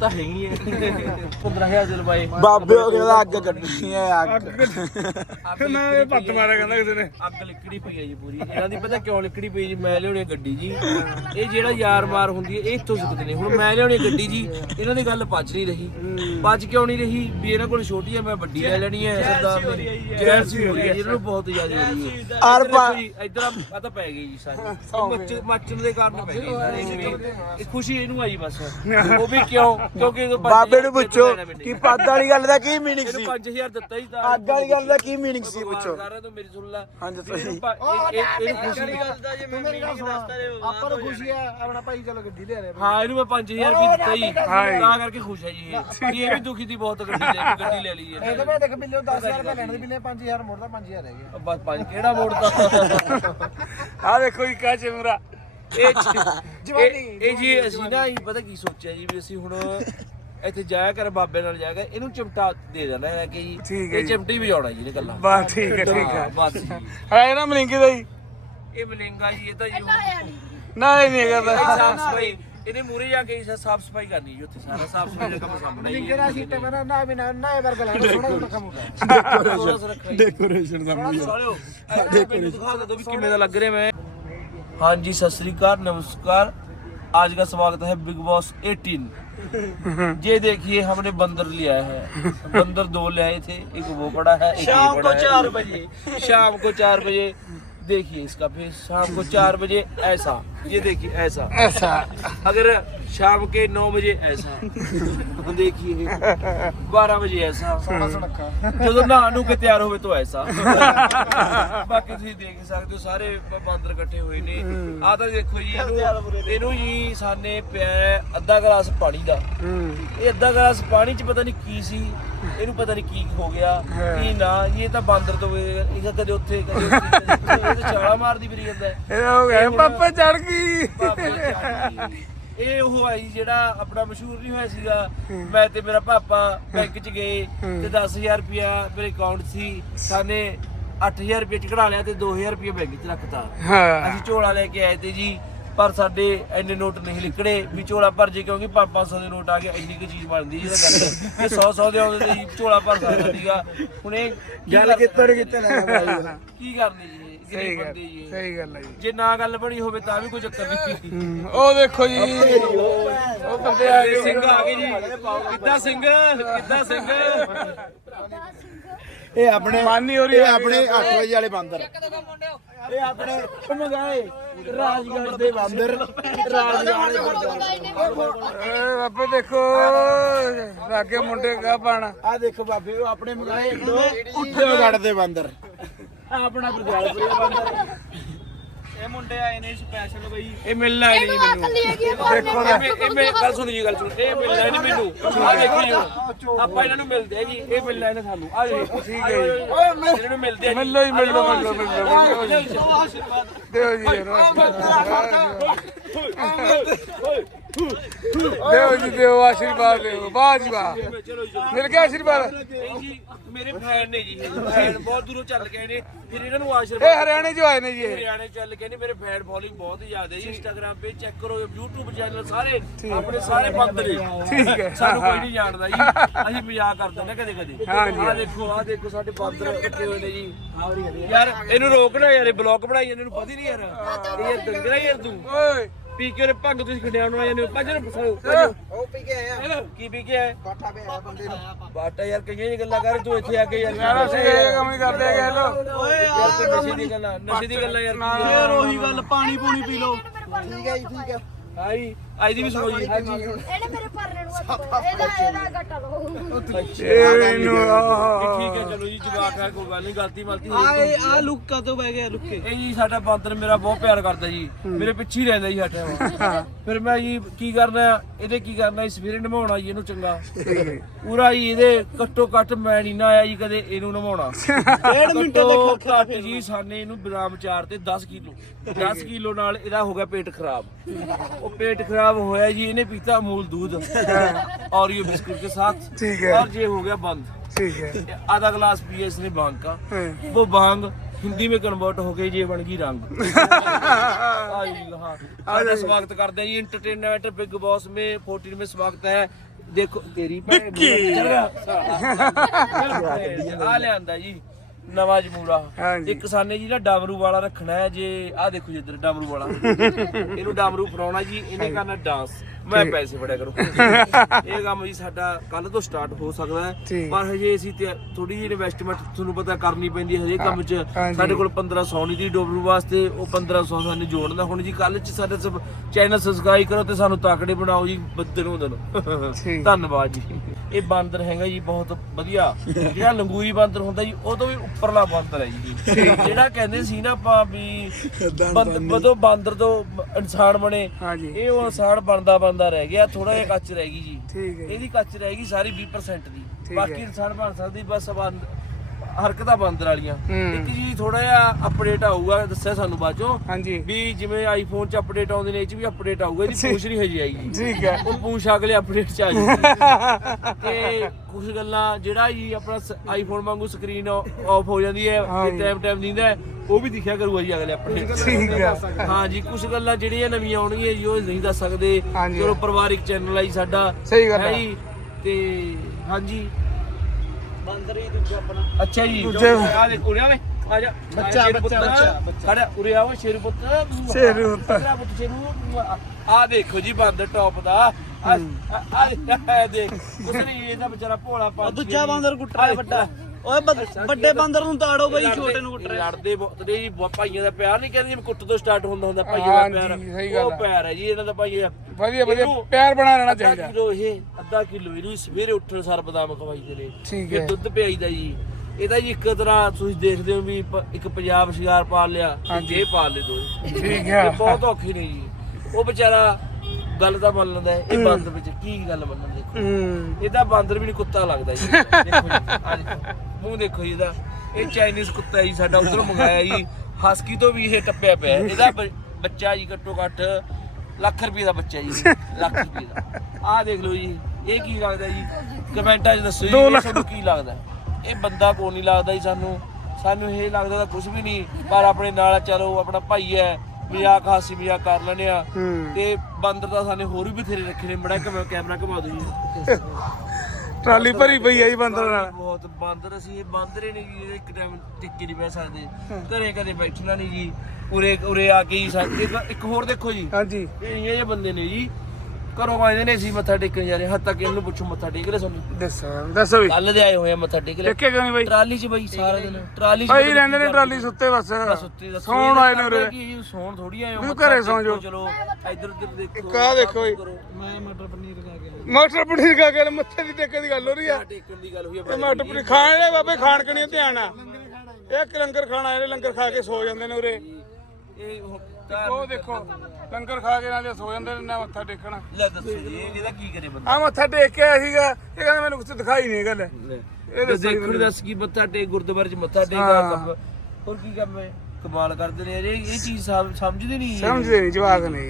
ਤਾਂ ਹੈ ਹੀ ਹੈ। 15000 ਦੇ ਲਵਾਏ ਬਾਬੇ ਹੋ ਗਿਆ ਅੱਗ ਕੱਢਣੀ ਹੈ ਅੱਗ। ਨਾ ਇਹ ਪੱਤ ਮਾਰਿਆ ਕਹਿੰਦਾ ਕਿਸੇ ਨੇ। ਅੱਗ ਲਿਕੜੀ ਪਈ ਹੈ ਜੀ ਪੂਰੀ। ਇਹਨਾਂ ਦੀ ਪਤਾ ਕਿਉਂ ਲਿਕੜੀ ਪਈ ਜੀ? ਮੈਂ ਲਿਆਉਣੀ ਹੈ ਗੱਡੀ ਜੀ। ਇਹ ਜਿਹੜਾ ਯਾਰ ਮਾਰ ਹੁੰਦੀ ਹੈ ਇਹ ਇੱਥੋਂ ਸਿੱਖਦੇ ਨੇ। ਹੁਣ ਮੈਂ ਲਿਆਉਣੀ ਹੈ ਗੱਡੀ ਜੀ ਇਹਨਾਂ ਦੀ ਗੱਲ ਪਚ ਨਹੀਂ ਰਹੀ। ਪਚ ਕਿਉਂ ਨਹੀਂ ਰਹੀ? ਵੀ ਇਹਨਾਂ ਕੋਲ ਛੋਟੀ ਹੈ ਮੈਂ ਵੱਡੀ ਲੈ ਲੈਣੀ ਹੈ ਸਰਦਾਰ ਨੇ ਜੈਲਸ ਵੀ ਹੋ ਰਹੀ ਹੈ। ਜੀ, ਇਹਨਾਂ ਨੂੰ ਬਹੁਤ ਜ਼ਿਆਦਾ ਹੋ ਰਹੀ ਹੈ। ਆਰ ਪਾ- ਦੇਖੋ ਜੀ, ਇੱਧਰ ਆ ਤਾਂ ਪੈ ਗਈ ਜੀ ਸਾਰੀ। ਮੱਚ ਮੱਚਣ ਦੇ ਕਾਰਨ ਪੈ ਗਈ ਸਾਰੇ ਇਹ ਖੁਸ਼ੀ ਇਹਨੂੰ ਆਈ ਬਸ। ਉਹ ਵੀ ਕਿਉਂ? ਕਿਉਂਕਿ ਪੰਜ ਬਾਬੇ ਹਜ਼ਾਰ ਨੂੰ ਪੁੱਛੋ। ਕਿ ਪੱਗ ਵਾਲੀ ਗੱਲ ਦਾ ਕੀ ਮੀਨਿੰਗ ਸੀ? 5000 ਦਿੱਤਾ ਹੀ ਤਾਂ ਪੱਗ ਵਾਲੀ ਗੱਲ ਦਾ ਕੀ ਮੀਨਿੰਗ ਸੀ ਪੁੱਛੋ। ਸਾਰਿਆਂ ਤੋਂ ਮੇਰੀ ਸੁਣ ਲੈ। ਹਾਂਜੀ, ਵੀ ਇਹਨੂੰ ਤੁਸੀਂ। ਪਾ- ਇਹ- ਇਹ- ਇਹਨੂੰ ਖੁਸ਼ੀ ਤੂੰ ਮੇਰੀ ਗੱਲ ਸੁਣ। ਆਪਾਂ ਨੂੰ ਖੁਸ਼ੀ ਆ ਆਪਣਾ ਭਾਈ ਚਲੋ ਗੱਡੀ ਲੈ ਰਿਹਾ। ਹਾਂ ਇਹਨੂੰ ਮੈਂ 5000 ਰੁਪਏ ਦਿੱਤਾ ਹਾਂ। ਤਾਂ ਕਰਕੇ ਖੁਸ਼ ਹੈ ਜੀ ਇਹ। ਇਹ ਵੀ ਦੁਖੀ ਦੀ ਬਹੁਤ ਗੱਡੀ ਲੈ ਗੱਡੀ ਲੈ ਲਈ ਇਹ ਤਾਂ ਮੈਂ ਦੇਖ ਬਿੱਲੇ 10000 ਰੁਪਏ ਲੈਣ ਦੇ ਬਿੱਲੇ 5000 ਮੋੜਦਾ 5000 ਰਹਿ ਗਿਆ। ਬਸ ਪੰਜ ਕਿਹੜਾ ਮੋੜਦਾ? ਆ ਦੇਖੋ ਜੀ ਕਾ ਚਿਮਰਾ ਇਹ ਜੀ- ਇਹ- ਇਹ ਜੀ ਅਸੀਂ ਨਾ ਇਹ ਪਤਾ ਕੀ ਸੋਚਿਆ ਜੀ ਵੀ ਅਸੀਂ ਹੁਣ ਇੱਥੇ ਜਾਇਆ ਕਰ ਬਾਬੇ ਨਾਲ ਜਾਇਆ ਕਰ ਇਹਨੂੰ ਚਿਮਟਾ ਦੇ ਦੇਣਾ ਹੈ ਕਿ ਜੀ ਠੀਕ ਹੈ ਇਹ ਜੀ। ਚਿਮਟੀ ਵਜਾਉਣਾ ਜੀ ਇਹਨੇ ਕੱਲਾ ਬਸ ਠੀਕ ਹੈ ਠੀਕ ਹੈ। ਬਸ ਜੀ। ਹੈ ਨਾ ਮਲਿੰਗੀ ਦਾ ਜੀ ਇਹ ਮਲਿੰਗਾ ਜੀ ਇਹ ਤਾਂ ਜੀ ਨਾ ਇਹ ਨਹੀਂ ਕਰਦਾ ਸਾਫ਼ ਸਫ਼ਾਈ। ਇਹਨੇ ਮੂਰੇ ਜਾ ਕੇ ਸਾਫ਼ ਸਫ਼ਾਈ ਕਰਨੀ ਜੀ ਉੱਥੇ ਸਾਰਾ ਸਾਫ਼ ਸਫ਼ਾਈ ਦਾ ਕੰਮ ਸਾਹਮਣੇ ਹੀ ਜਿਹੜਾ ਸੀਟ ਮੇਰਾ ਨਾ ਬਿਨਾ ਨਾ ਇਹ ਵਰਗਾ ਲੈਣਾ ਸੋਹਣਾ ਜਿਹਾ ਕੰਮ ਹੁੰਦਾ ਡੈਕੋਰੇਸ਼ਨ ਦਾ ਸਾਲਿਓ ਮੈਨੂੰ ਦਿਖਾ ਦੋ ਵੀ ਕਿਵੇਂ ਦਾ ਲੱਗ ਰਿਹਾ ਮੈਂ। हाँ जी सत श्रीकाल नमस्कार आज का स्वागत है बिग बॉस 18 ये देखिए हमने बंदर लिया है बंदर दो ले आए थे एक वो पड़ा है एक शाम को चार बजे शाम को चार बजे देखिए इसका फिर शाम को चार बजे ऐसा ये देखिए ऐसा ਐਸਾ अगर शाम के नौ बजे ऐसा देखिए बारह बजे ऐसा ਜਦੋਂ ਨਹਾ ਨੂੰ ਕੇ ਤਿਆਰ ਹੋਵੇ ਤਾਂ ਐਸਾ ਬਾਕੀ ਤੁਸੀਂ ਦੇਖ ਸਕਦੇ ਹੋ ਸਾਰੇ ਬ- ਬਾਂਦਰ ਇਕੱਠੇ ਹੋਏ ਨੇ ਆ ਤਾਂ ਦੇਖੋ ਜੀ ਇਹਨੂੰ ਇਹਨੂੰ ਜੀ ਸਾਨੇ ਪਿਆ ਹੈ ਅੱਧਾ ਗਲਾਸ ਪਾਣੀ ਦਾ ਇਹ ਅੱਧਾ ਗਲਾਸ ਪਾਣੀ ਚ ਪਤਾ ਨਹੀਂ ਕੀ ਸੀ ਇਹਨੂੰ ਪਤਾ ਨਹੀਂ ਕੀ ਹੋ ਗਿਆ ਕੀ ਨਾ ਇਹ ਤਾਂ ਬਾਂਦਰ ਤੋਂ ਇਹ ਇਹ ਕਦੇ ਉੱਥੇ ਕਦੇ ਉੱਥੇ ਇਹ ਤਾਂ ਛਾਲਾ ਮਾਰਦੀ ਫਿਰੀ ਜਾਂਦਾ। ਇਹ ਹੋ ਗਿਆ ਪਾਪਾ ਚੜ ਗਈ। ਇਹ ਉਹ ਜੀ ਜਿਹੜਾ ਆਪਣਾ ਮਸ਼ਹੂਰ ਨਹੀਂ ਹੋਇਆ ਸੀਗਾ ਮੈਂ ਤੇ ਮੇਰਾ ਪਾਪਾ ਬੈਂਕ 'ਚ ਗਏ ਤੇ 10000 ਰੁਪਿਆ ਮੇਰੇ ਅਕਾਊਂਟ ਸੀ ਸਾਨੇ 8000 ਰੁਪਏ ਚ ਕਢਾ ਲਿਆ ਤੇ 2000 ਰੁਪਏ ਬੈਂਕ 'ਚ ਰੱਖਤਾ। ਹਾਂ। ਅਸੀਂ ਝੋਲਾ ਲੈ ਕੇ ਆਏ ਤੇ ਜੀ ਪਰ ਸਾਡੇ ਇੰਨੇ ਨੋਟ ਨਹੀਂ ਲਿਕੜੇ ਵੀ ਝੋਲਾ ਭਰ ਜੇ ਕਿਉਂਕਿ 500 ਦੇ ਨੋਟ ਆ ਗਏ ਇੰਨੀ ਕੁ ਚੀਜ਼ ਬਣਦੀ ਜੀ ਇਹਦਾ ਗੱਲ ਇਹ 100 100 ਦੇ ਆਉਂਦੇ ਤੇ ਝੋਲਾ ਭਰ ਸਕਦਾ ਸੀਗਾ। ਹੁਣ ਇਹ ਗੱਲ ਕਿੱਥੇ ਕਿੱਥੇ ਲੈ ਗਿਆ ਕੀ ਕਰਨੀ ਜੀ? ਸਹੀ ਗੱਲ। ਸਹੀ ਗੱਲ ਹੈ ਜੀ। ਜੇ ਨਾ ਗੱਲ ਬਣੀ ਹੋਵੇ ਤਾਂ ਵੀ ਕੋਈ ਚੱਕਰ ਨਹੀਂ। ਉਹ ਦੇਖੋ ਜੀ। ਉਹ ਬੰਦੇ ਆ ਗਏ। ਸਿੰਘ ਆ ਗਏ ਜੀ। ਕਿੱਦਾਂ ਸਿੰਘ? ਕਿੱਦਾਂ ਸਿੰਘ? ਇਹ ਆਪਣੇ ਮਾਨੀ ਹੋਰੀ ਇਹ ਆਪਣੇ 8 ਵਜੇ ਵਾਲੇ ਬਾਂਦਰ। ਇਹ ਆਪਣੇ ਮੰਗਾਏ ਰਾਜਗੜ੍ਹ ਦੇ ਬਾਂਦਰ। ਰਾਜਗੜ੍ਹ ਦੇ ਬਾਂਦਰ। ਏ ਬਾਬੇ ਦੇਖੋ ਲਾਗੇ ਮੁੰਡੇ ਗਾ ਪਾਣਾ ਆ ਦੇਖੋ ਬਾਬੇ ਉਹ ਆਪਣੇ ਮੰਗਾਏ ਉੱਠੇ ਦੇ ਬਾਂਦਰ। ਆ ਆਪਣਾ ਗੁਰਦਿਆਲਪੁਰੀ ਦਾ ਬਾਂਦਰ। ਇਹ ਮੁੰਡੇ ਆਏ ਨੇ ਸਪੈਸ਼ਲ ਬਈ। ਇਹ ਮਿਲਣਾ ਹੀ ਨਹੀਂ ਮੈਨੂੰ। ਦੇਖੋ ਲੈ ਇਹ ਮੇਰੀ ਗੱਲ ਸੁਣ ਜੀ ਗੱਲ ਸੁਣ। ਇਹ ਮਿਲਣਾ ਨਹੀਂ ਮੈਨੂੰ। ਆ ਦੇਖੀ ਜੋ ਆਪਾਂ ਇਹਨਾਂ ਨੂੰ ਮਿਲਦੇ ਆ ਜੀ ਇਹ ਮਿਲਣਾ ਇਹਨੇ ਸਾਨੂੰ। ਆ ਜੀ। ਠੀਕ ਹੈ ਜੀ। ਇਹਨਾਂ ਨੂੰ ਮਿਲਦੇ ਆ ਜੀ। ਮਿਲੋ ਜੀ। ਮਿਲੋ ਮਿਲੋ ਮਿਲੋ ਦਿਓ ਜੀ ਦਿਓ ਜੀ ਦਿਓ ਆਸ਼ੀਰਵਾਦ ਦਿਓ ਵਾਹ ਜੀ ਵਾਹ। ਜੀ ਮਿਲ ਗਿਆ ਆਸ਼ੀਰਵਾਦ? ਇਹ ਜੀ ਮੇਰੇ ਫੈਨ ਨੇ ਜੀ ਇਹ ਫੈਨ ਬਹੁਤ ਦੂਰੋਂ ਚੱਲ ਕੇ ਆਏ ਨੇ ਫਿਰ ਇਹਨਾਂ ਨੂੰ ਇਹ ਆਸ਼ੀਰਵਾਦ ਹਰਿਆਣੇ ਚੋਂ ਆਏ ਨੇ ਜੀ ਇਹ। ਹਰਿਆਣੇ ਚੱਲ ਕੇ ਨੇ ਮੇਰੇ ਫੈਨ ਫੋਲੋਇੰਗ ਬਹੁਤ ਜ਼ਿਆਦਾ ਹੈ ਜੀ। ਇੰਸਟਾਗ੍ਰam ਤੇ ਚੈੱਕ ਕਰੋ YouTube ਚੈਨਲ ਸਾਰੇ ਆਪਣੇ ਸਾਰੇ ਬੰਦ ਨੇ। ਠੀਕ ਹੈ। ਸਾਨੂੰ ਕੋਈ ਨਹੀਂ ਜਾਣਦਾ ਜੀ। ਅਸੀਂ ਮਜ਼ਾਕ ਕਰਦੇ ਨੇ ਕਦੇ ਕਦੇ। ਆਹ ਦੇਖੋ ਆਹ ਦੇਖੋ ਸਾਡੇ ਬਾਂਦਰ ਇਕੱਠੇ ਹੋਏ ਨੇ ਜੀ। ਯਾਰ ਇਹਨੂੰ ਰੋਕਣਾ ਯਾਰ ਇਹ ਬਲੌਗ ਬਣਾਈ ਜਾਂਦੇ ਨੂੰ ਪਤਾ ਹੀ। ਨਹੀਂ ਯਾਰ ਇਹ ਦੰਗਰਾ ਯਾਰ ਤੂੰ। ਓਏ। ਪੀ ਕੇ ਉਹਨੇ ਭੰਗ ਤੁਸੀਂ ਖੰਡਿਆ ਨੂੰ ਆਏ ਨੇ ਭੱਜ ਨੂੰ ਫਸਾਓ ਉਹ ਪੀ ਕੇ ਆਇਆ ਕੀ ਪੀ ਕੇ ਆਏ ਪਾਠਾ ਪਿਆ ਬੰਦੇ ਨੂੰ ਬਾਟਾ ਯਾਰ ਕਈਆਂ ਦੀ ਗੱਲਾਂ ਕਰ ਤੂੰ ਇੱਥੇ ਆ ਕੇ ਯਾਰ ਯਾਰ ਅਸੀਂ ਇਹ ਕੰਮ ਨਹੀਂ ਕਰਦੇ ਹੈਗੇ ਲੋ ਓਏ ਯਾਰ ਨਸ਼ੇ ਦੀ ਗੱਲਾਂ ਨਸ਼ੇ ਦੀ ਗੱਲਾਂ ਯਾਰ ਯਾਰ ਉਹੀ ਗੱਲ ਪਾਣੀ ਪੂਣੀ ਪੀ ਲਓ ਠੀਕ ਹੈ ਜੀ ਠੀਕ ਹੈ ਹਾਈ ਅੱਜ ਦੀ ਵੀ ਸੁਣੋ ਜੀ। ਇਹਨੇ ਮੇਰੇ ਪਰਨੇ ਨੂੰ ਹੱਥ ਪਾਇਆ। ਇਹਦਾ ਇਹਦਾ ਗੱਟਾ ਲਓ। ਇਹਨੂੰ ਆਹ ਠੀਕ ਹੈ ਚਲੋ ਜੀ ਜਵਾਕ ਹੈ ਕੋਈ ਗੱਲ ਨਹੀਂ ਗਲਤੀ ਮਲਤੀ ਆ ਲੁੱਕ ਕਦੋਂ ਬਹਿ ਗਿਆ ਲੁੱਕੇ ਇਹ ਜੀ ਸਾਡਾ ਬਾਂਦਰ ਮੇਰਾ ਬਹੁਤ ਪਿਆਰ ਕਰਦਾ ਜੀ। ਮੇਰੇ ਪਿੱਛੇ ਹੀ ਰਹਿੰਦਾ ਜੀ ਹਰ ਟਾਈਮ ਫਿਰ ਮੈਂ ਜੀ ਕੀ ਕਰਨਾ ਇਹਦੇ ਕੀ ਕਰਨਾ ਸਵੇਰੇ ਨਵਾਉਣਾ ਜੀ ਇਹਨੂੰ ਚੰਗਾ। ਪੂਰਾ ਜੀ ਇਹਦੇ ਘੱਟੋ ਘੱਟ ਮੈਂ ਨਹੀਂ ਨਾ ਆਇਆ ਜੀ ਕਦੇ ਇਹਨੂੰ ਨਵਾਉਣਾ ਡੇਢ ਮਿੰਟ ਦੇ ਘੱਟ ਜੀ ਸਾਨੇ ਇਹਨੂੰ ਬਦਾਮ ਚਾਰ ਤੇ 10 ਕਿਲੋ। 10 ਕਿਲੋ ਨਾਲ ਇਹਦਾ ਹੋ ਗਿਆ ਪੇਟ ਖਰਾਬ। ਉਹ पेट खराब होया जी इन्हें पीता अमूल दूध और ये बिस्कुट के साथ ठीक है और ये हो गया बंद ठीक है आधा गिलास पिया इसने भांग का वो भांग ਹਿੰਦੀ ਵਿੱਚ ਕਨਵਰਟ ਹੋ ਕੇ ਜੇ ਬਣ ਗਈ ਰੰਗ। ਆਈ ਹਾਂ। ਆਜਾ ਸਵਾਗਤ ਕਰਦੇ ਹਾਂ ਜੀ ਐਂਟਰਟੇਨਮੈਂਟ ਬਿਗ ਬੌਸ ਮੇ 14 ਮੇ ਸਵਾਗਤ ਹੈ। ਦੇਖੋ ਤੇਰੀ ਭੈਣ ਨੂੰ ਆ ਲਿਆਂਦਾ ਜੀ। ਨਵਾਂ ਜਮੂਰਾ। ਹਾਂਜੀ। ਇੱਕ ਸਾਨੇ ਜੀ ਨਾ ਡਾਮਰੂ ਵਾਲਾ ਰੱਖਣਾ ਹੈ ਜੇ ਆ ਦੇਖੋ ਜੀ ਇੱਧਰ ਡਾਮਰੂ ਵਾਲਾ। ਇਹਨੂੰ ਡਾਮਰੂ ਫਰਾਉਣਾ ਜੀ ਇਹਨੇ ਕਰਨਾ ਡਾਂਸ। ਮੈਂ ਪੈਸੇ ਫੜਿਆ ਕਰੂੰ। ਇਹ ਕੰਮ ਜੀ ਸਾਡਾ ਕੱਲ ਤੋਂ ਸਟਾਰਟ ਹੋ ਸਕਦਾ ਹੈ। ਠੀਕ। ਪਰ ਹਜੇ ਅਸੀਂ ਤੇ ਥੋੜੀ ਜਿਹੀ ਇਨਵੈਸਟਮੈਂਟ ਤੁਹਾਨੂੰ ਪਤਾ ਕਰਨੀ ਪੈਂਦੀ ਹੈ ਹਰੇਕ ਕੰਮ 'ਚ। ਹਾਂਜੀ। ਸਾਡੇ ਕੋਲ 1500 ਨਹੀਂ ਦੀ ਡੋਬਰੂ ਵਾਸਤੇ ਉਹ 1500 ਸਾਨੂੰ ਜੋੜਨਾ। ਹੁਣ ਜੀ ਕੱਲ 'ਚ ਸਾਡੇ ਸਭ ਚੈਨਲ ਸਬਸਕ੍ਰਾਈਬ ਕਰੋ ਤੇ ਸਾਨੂੰ ਤਾਕੜੇ ਬਣਾਓ ਜੀ ਦਿਨੋਂ ਦਿਨ ਠੀਕ। ਧੰਨਵਾਦ ਜੀ। ਇਹ ਬਾਂਦਰ ਹੈਗਾ ਜੀ ਬਹੁਤ ਵਧੀਆ। ਜਿਹੜਾ ਲੰਗੂਰੀ ਬਾਂਦਰ ਹੁੰਦਾ ਜੀ ਉਹ ਤੋਂ ਵੀ ਉੱਪਰਲਾ ਬਾਂਦਰ ਹੈ ਜੀ। ਜਿਹੜਾ ਕਹਿੰਦੇ ਸੀ ਨਾ ਆਪਾਂ ਵੀ ਬੰਦ- ਬਾਂਦਰ ਤੋਂ ਇਨਸਾਨ ਬਣੇ ਇਹ ਉਹ ਇਨਸਾਨ ਬਣਦਾ ਬਣਦਾ ਰਹਿ ਗਿਆ ਥੋੜਾ ਜਿਹਾ ਕੱਚ ਰਹਿ ਗਈ ਜੀ। ਠੀਕ ਹੈ ਜੀ। ਇਹਦੀ ਕੱਚ ਰਹਿ ਗਈ ਸਾਰੀ 20% ਦੀ। ਬਾਕੀ। ਇਨਸਾਨ ਬਣ ਸਕਦੀ ਬਸ ਬੰਦ ਹਰਕਤਾਂ ਬਾਂਦਰ ਵਾਲੀਆਂ ਹੂੰ। ਇੱਕ ਜੀ ਥੋੜਾ ਜਿਹਾ ਅਪਡੇਟ ਆਊਗਾ ਦੱਸਿਆ ਸਾਨੂੰ ਬਾਅਦੋਂ ਹਾਂਜੀ। ਵੀ ਜਿਵੇਂ ਆਈਫੋਨ 'ਚ ਅਪਡੇਟ ਆਉਂਦੇ ਨੇ ਇਹ 'ਚ ਵੀ ਅਪਡੇਟ ਆਊਗਾ ਇਹਦੀ ਪੂਛ ਨਹੀਂ ਹਜੇ ਆਈ। ਠੀਕ ਹੈ। ਉਹ ਪੂਛ ਅਗਲੇ ਅਪਡੇਟ 'ਚ ਆ ਜਾਊਗੀ। ਤੇ ਕੁਝ ਗੱਲਾਂ ਜਿਹੜਾ ਜੀ ਆਪਣਾ ਆਈਫੋਨ ਵਾਂਗੂ ਸਕਰੀਨ ਆਫ ਹੋ ਜਾਂਦੀ ਹੈ ਹਾਂ ਤੇ ਜੀ। ਟਾਈਮ ਟਾਈਮ ਦਿੰਦਾ ਹੈ, ਉਹ ਵੀ ਦਿਖਿਆ ਕਰੂਗਾ ਜੀ ਅਗਲੇ ਅਪਡੇਟ ਠੀਕ ਹੈ। ਹਾਂ ਜੀ ਕੁਝ ਗੱਲਾਂ ਜਿਹੜੀਆਂ ਨਵੀਆਂ ਆਉਣਗੀਆਂ ਜੀ ਉਹ ਨਹੀਂ ਦੱਸ ਸਕਦੇ। ਹਾਂਜੀ। ਚਲੋ ਪਰਿਵਾਰਿਕ ਚੈਨਲ ਆ ਜੀ ਸਾਡਾ। ਸਹੀ ਗੱਲ ਹੈ ਹੈ। ਜੀ। ਤੇ ਹਾਂਜੀ। ਬਾਂਦਰ ਹੀ ਦੂਜਾ ਆਪਣਾ। ਅੱਛਾ ਜੀ। ਦੂਜੇ- ਆ ਦੇ ਉਰੇ ਆਵੇ। ਆ ਜਾ। ਬੱਚਾ, ਸ਼ੇਰੂ ਪੁੱਤ, ਬੱਚਾ, ਬੱਚਾ। ਖੜਾ ਉਰੇ ਆਵੇ ਸ਼ੇਰੂ ਪੁੱਤ। ਸ਼ੇਰੂ ਪੁੱਤ। ਤੇਰਾ ਪੁੱਤ ਸ਼ੇਰੂ ਆ ਦੇਖੋ ਜੀ ਬਾਂਦਰ ਟੌਪ ਦਾ। ਆ ਆ ਆ ਦੇਖ। ਕੁਛ ਨਹੀਂ ਇਹਦਾ ਵਿਚਾਰਾ ਭੋਲਾ ਪਾ ਦੂਜਾ ਬਾਂਦਰ ਕੁੱਟ ਰਿਹਾ ਵੱਡਾ। ਓਏ ਬ- ਵੱਡੇ ਬਾਂਦਰ ਨੂੰ ਤਾੜੋ ਬਈ ਛੋਟੇ ਨੂੰ ਕੁੱਟ ਰਿਹਾ। ਲੜਦੇ ਬਹੁਤ ਨੇ ਜੀ ਬ- ਭਾਈਆਂ ਦਾ ਪਿਆਰ ਨਹੀਂ ਕਹਿੰਦੇ ਜਿਵੇਂ ਕੁੱਟ ਤੋਂ ਸਟਾਰਟ ਹੁੰਦਾ ਹੁੰਦਾ ਭਾਈਆਂ ਹਾਂਜੀ, ਦਾ ਸਹੀ ਪਿਆਰ ਗੱਲ ਉਹ। ਪਿਆਰ ਹੈ ਜੀ ਇਹਨਾਂ ਦਾ ਭਾਈਆਂ ਵਧੀਆ ਵਧੀਆ ਇਹਨੂੰ ਪਿਆਰ ਬਣਾ ਰਹਿਣਾ ਅੱਧਾ ਚਾਹੀਦਾ। ਕਿਲੋ ਇਹ ਅੱਧਾ ਕਿਲੋ ਇਹਨੂੰ ਸਵੇਰੇ ਉੱਠਣ ਸਾਰ ਬਦਾਮ ਖਵਾਈਦੇ ਨੇ। ਠੀਕ ਫਿਰ ਹੈ। ਦੁੱਧ ਪਿਆਈਦਾ ਜੀ। ਇਹਦਾ ਜੀ ਇੱਕ ਤਰ੍ਹਾਂ ਤੁਸੀਂ ਦੇਖਦੇ ਹੋ ਵੀ ਪ- ਇੱਕ ਪੰਜਾਬ ਸ਼ਿਕਾਰ ਪਾਲ ਲਿਆ ਹਾਂਜੀ। ਜੇ ਪਾਲ ਲੈ ਦੋ। ਠੀਕ ਹੈ। ਬਹੁਤ ਔਖੇ ਨੇ ਜੀ। ਉਹ ਵਿਚਾਰਾ ਗੱਲ ਤਾਂ ਮੰਨ ਲੈਂਦਾ ਹੈ, ਇਹ ਬਾਂਦਰ ਵਿੱਚ ਕੀ ਗੱਲ ਮੰਨਣ ਦੇਖੋ। ਹੂੰ। ਇਹਦਾ ਬਾਂਦਰ ਵੀ ਨਹੀਂ ਕੁੱਤਾ ਲੱਗਦਾ ਜੀ। ਦੇਖੋ ਜੀ ਆਹ ਦੇਖੋ। ਮੂੰਹ ਦੇਖੋ ਜੀ ਇਹਦਾ। ਇਹ ਚਾਈਨੀਜ਼ ਕੁੱਤਾ ਜੀ ਸਾਡਾ ਉਧਰੋਂ ਮੰਗਾਇਆ ਜੀ। ਹਸਕੀ ਤੋਂ ਵੀ ਇਹ ਟੱਪਿਆ ਪਿਆ। ਹੈ। ਇਹਦਾ ਬ- ਬੱਚਾ ਜੀ ਘੱਟੋ ਘੱਟ ਲੱਖ ਰੁਪਏ ਦਾ ਬੱਚਾ ਜੀ। ਲੱਖ ਰੁਪਏ ਦਾ। ਆਹ ਦੇਖ ਲਓ ਜੀ ਇਹ ਕੀ ਲੱਗਦਾ ਜੀ? ਕਮੈਂਟਾਂ 'ਚ ਦੱਸੋ ਜੀ ਦੋ ਇਹ ਲੱਖ। ਤੁਹਾਨੂੰ ਕੀ ਲੱਗਦਾ? ਇਹ ਬੰਦਾ ਕੋ ਨਹੀਂ ਲੱਗਦਾ ਜੀ ਸਾਨੂੰ। ਸਾਨੂੰ ਇਹ ਲੱਗਦਾ ਤਾਂ ਕੁਝ ਵੀ ਨਹੀਂ ਪਰ ਆਪਣੇ ਨਾਲ ਚਲੋ ਆਪਣਾ ਭਾਈ ਹੈ ਮਜ਼ਾਕ ਹਾਸੀ ਮਜ਼ਾਕ ਕਰ ਲੈਂਦੇ ਆ। ਹੂੰ। ਤੇ ਬਾਂਦਰ ਤਾਂ ਸਾਨੇ ਹੋਰ ਵੀ ਬਥੇਰੇ ਰੱਖੇ ਨੇ। ਕੈਮਰਾ ਕੈਮਰਾ ਘੁਮਾ ਦਿਓ ਜੀ। ਟਰਾਲੀ ਭਰੀ ਪਈ ਹੈ ਜੀ ਬੰਦਰ ਨਾਲ। ਬਹੁਤ ਬਾਂਦਰ ਅਸੀਂ ਇਹ ਬਾਂਦਰੇ ਨਹੀਂ ਜੀ ਇੱਕ ਟਾਈਮ ਟਿੱਕੇ ਨਹੀਂ ਬਹਿ ਸਕਦੇ। ਘਰੇ ਕਦੇ ਬੈਠਣਾ ਨਹੀਂ ਜੀ। ਉਰੇ ਉਰੇ ਆ ਕੇ ਹੀ ਇੱਕ- ਹੋਰ ਦੇਖੋ ਜੀ। ਹਾਂਜੀ। ਇਹ ਇਹ ਬੰਦੇ ਨੇ ਜੀ। ਘਰੋਂ ਆਏ ਨੇ ਅਸੀਂ ਮੱਥਾ ਟੇਕਣ ਜਾ ਰਹੇ ਹਾਂ, ਹੱਦ ਤੱਕ ਇਹਨੂੰ ਪੁੱਛੋ ਮੱਥਾ ਟੇਕ ਰਹੇ ਸਾਨੂੰ। ਦੱਸੋ ਦੱਸੋ ਵੀ। ਕੱਲ ਦੇ ਆਏ ਹੋਏ ਆ ਮੱਥਾ ਟੇਕ ਰਹੇ। ਦੇਖੇ ਕਿਉਂ ਨਹੀਂ ਬਾਈ? ਟਰਾਲੀ 'ਚ ਬਈ ਸਾਰਾ ਦਿਨ। ਟਰਾਲੀ 'ਚ ਪਤਾ ਰਹਿੰਦੇ ਨੇ ਟਰਾਲੀ ਸੁੱਤੇ ਬਸ। ਦੱਸੋ ਸੌਣ ਆਏ ਨੇ ਉਰੇ। ਕੀ ਸੌਣ ਥੋੜੀ ਆਏ ਹੋ ਵੀ ਘਰੇ ਸੌਂ ਜਾਓ। ਚਲੋ। ਇੱਧਰ ਉੱਧਰ ਦੇਖੋ ਇੱਕ ਆਹ ਦੇਖੋ ਜੀ। ਕਰੋ। ਮੈਂ ਮਟਰ ਪਨੀਰ ਖਾ ਕੇ ਮੋਟਰ ਪਨੀਰ ਖਾ ਕੇ ਮੱਥੇ ਦੀ ਟੇਕੇ ਦੀ ਗੱਲ ਹੋ ਰਹੀ ਆ। ਮੱਥਾ ਟੇਕਣ ਦੀ ਗੱਲ ਹੋਈ ਆ ਇਹ ਮੋਟਰ ਪਨੀਰ ਖਾਣ ਦੇ ਬਾਬੇ ਖਾਣ ਕਣੀ ਧਿਆਨ ਆ ਇਹ ਲੰਗਰ ਖਾਣਾ ਲੰਗਰ ਖਾ ਕੇ ਸੋ ਜਾਂਦੇ ਨੇ ਉਰੇ। ਇਹ ਉਹ ਦੇਖੋ। ਲੰਗਰ ਖਾ ਕੇ ਨਾਲੇ ਸੋ ਜਾਂਦੇ ਨੇ ਨਾ ਮੱਥਾ ਟੇਕਣਾ। ਲੈ ਦੱਸੋ ਜੀ ਇਹ- ਇਹਦਾ ਕੀ ਕਰੇ ਬੰਦਾ? ਆ ਮੱਥਾ ਟੇਕ ਕੇ ਆਇਆ ਸੀਗਾ ਇਹ ਕਹਿੰਦਾ ਮੈਨੂੰ ਕੁਝ ਦਿਖਾਈ ਨਹੀਂ ਗੱਲ। ਇਹ ਦੱਸੋ ਜੀ ਦੱਸ ਕੀ ਮੱਥਾ ਟੇਕ ਗੁਰਦੁਆਰੇ ਚ ਮੱਥਾ ਟੇਕ। ਕੰਮ। ਹੋਰ ਕੀ ਕੰਮ ਹੈ? ਕਮਾਲ ਕਰਦੇ ਨੇ ਇਹ ਇਹ ਚੀਜ਼ ਸਮ- ਸਮਝਦੇ ਨਹੀਂ ਸਮਝਦੇ ਨਹੀਂ ਜਵਾਕ ਨੇ।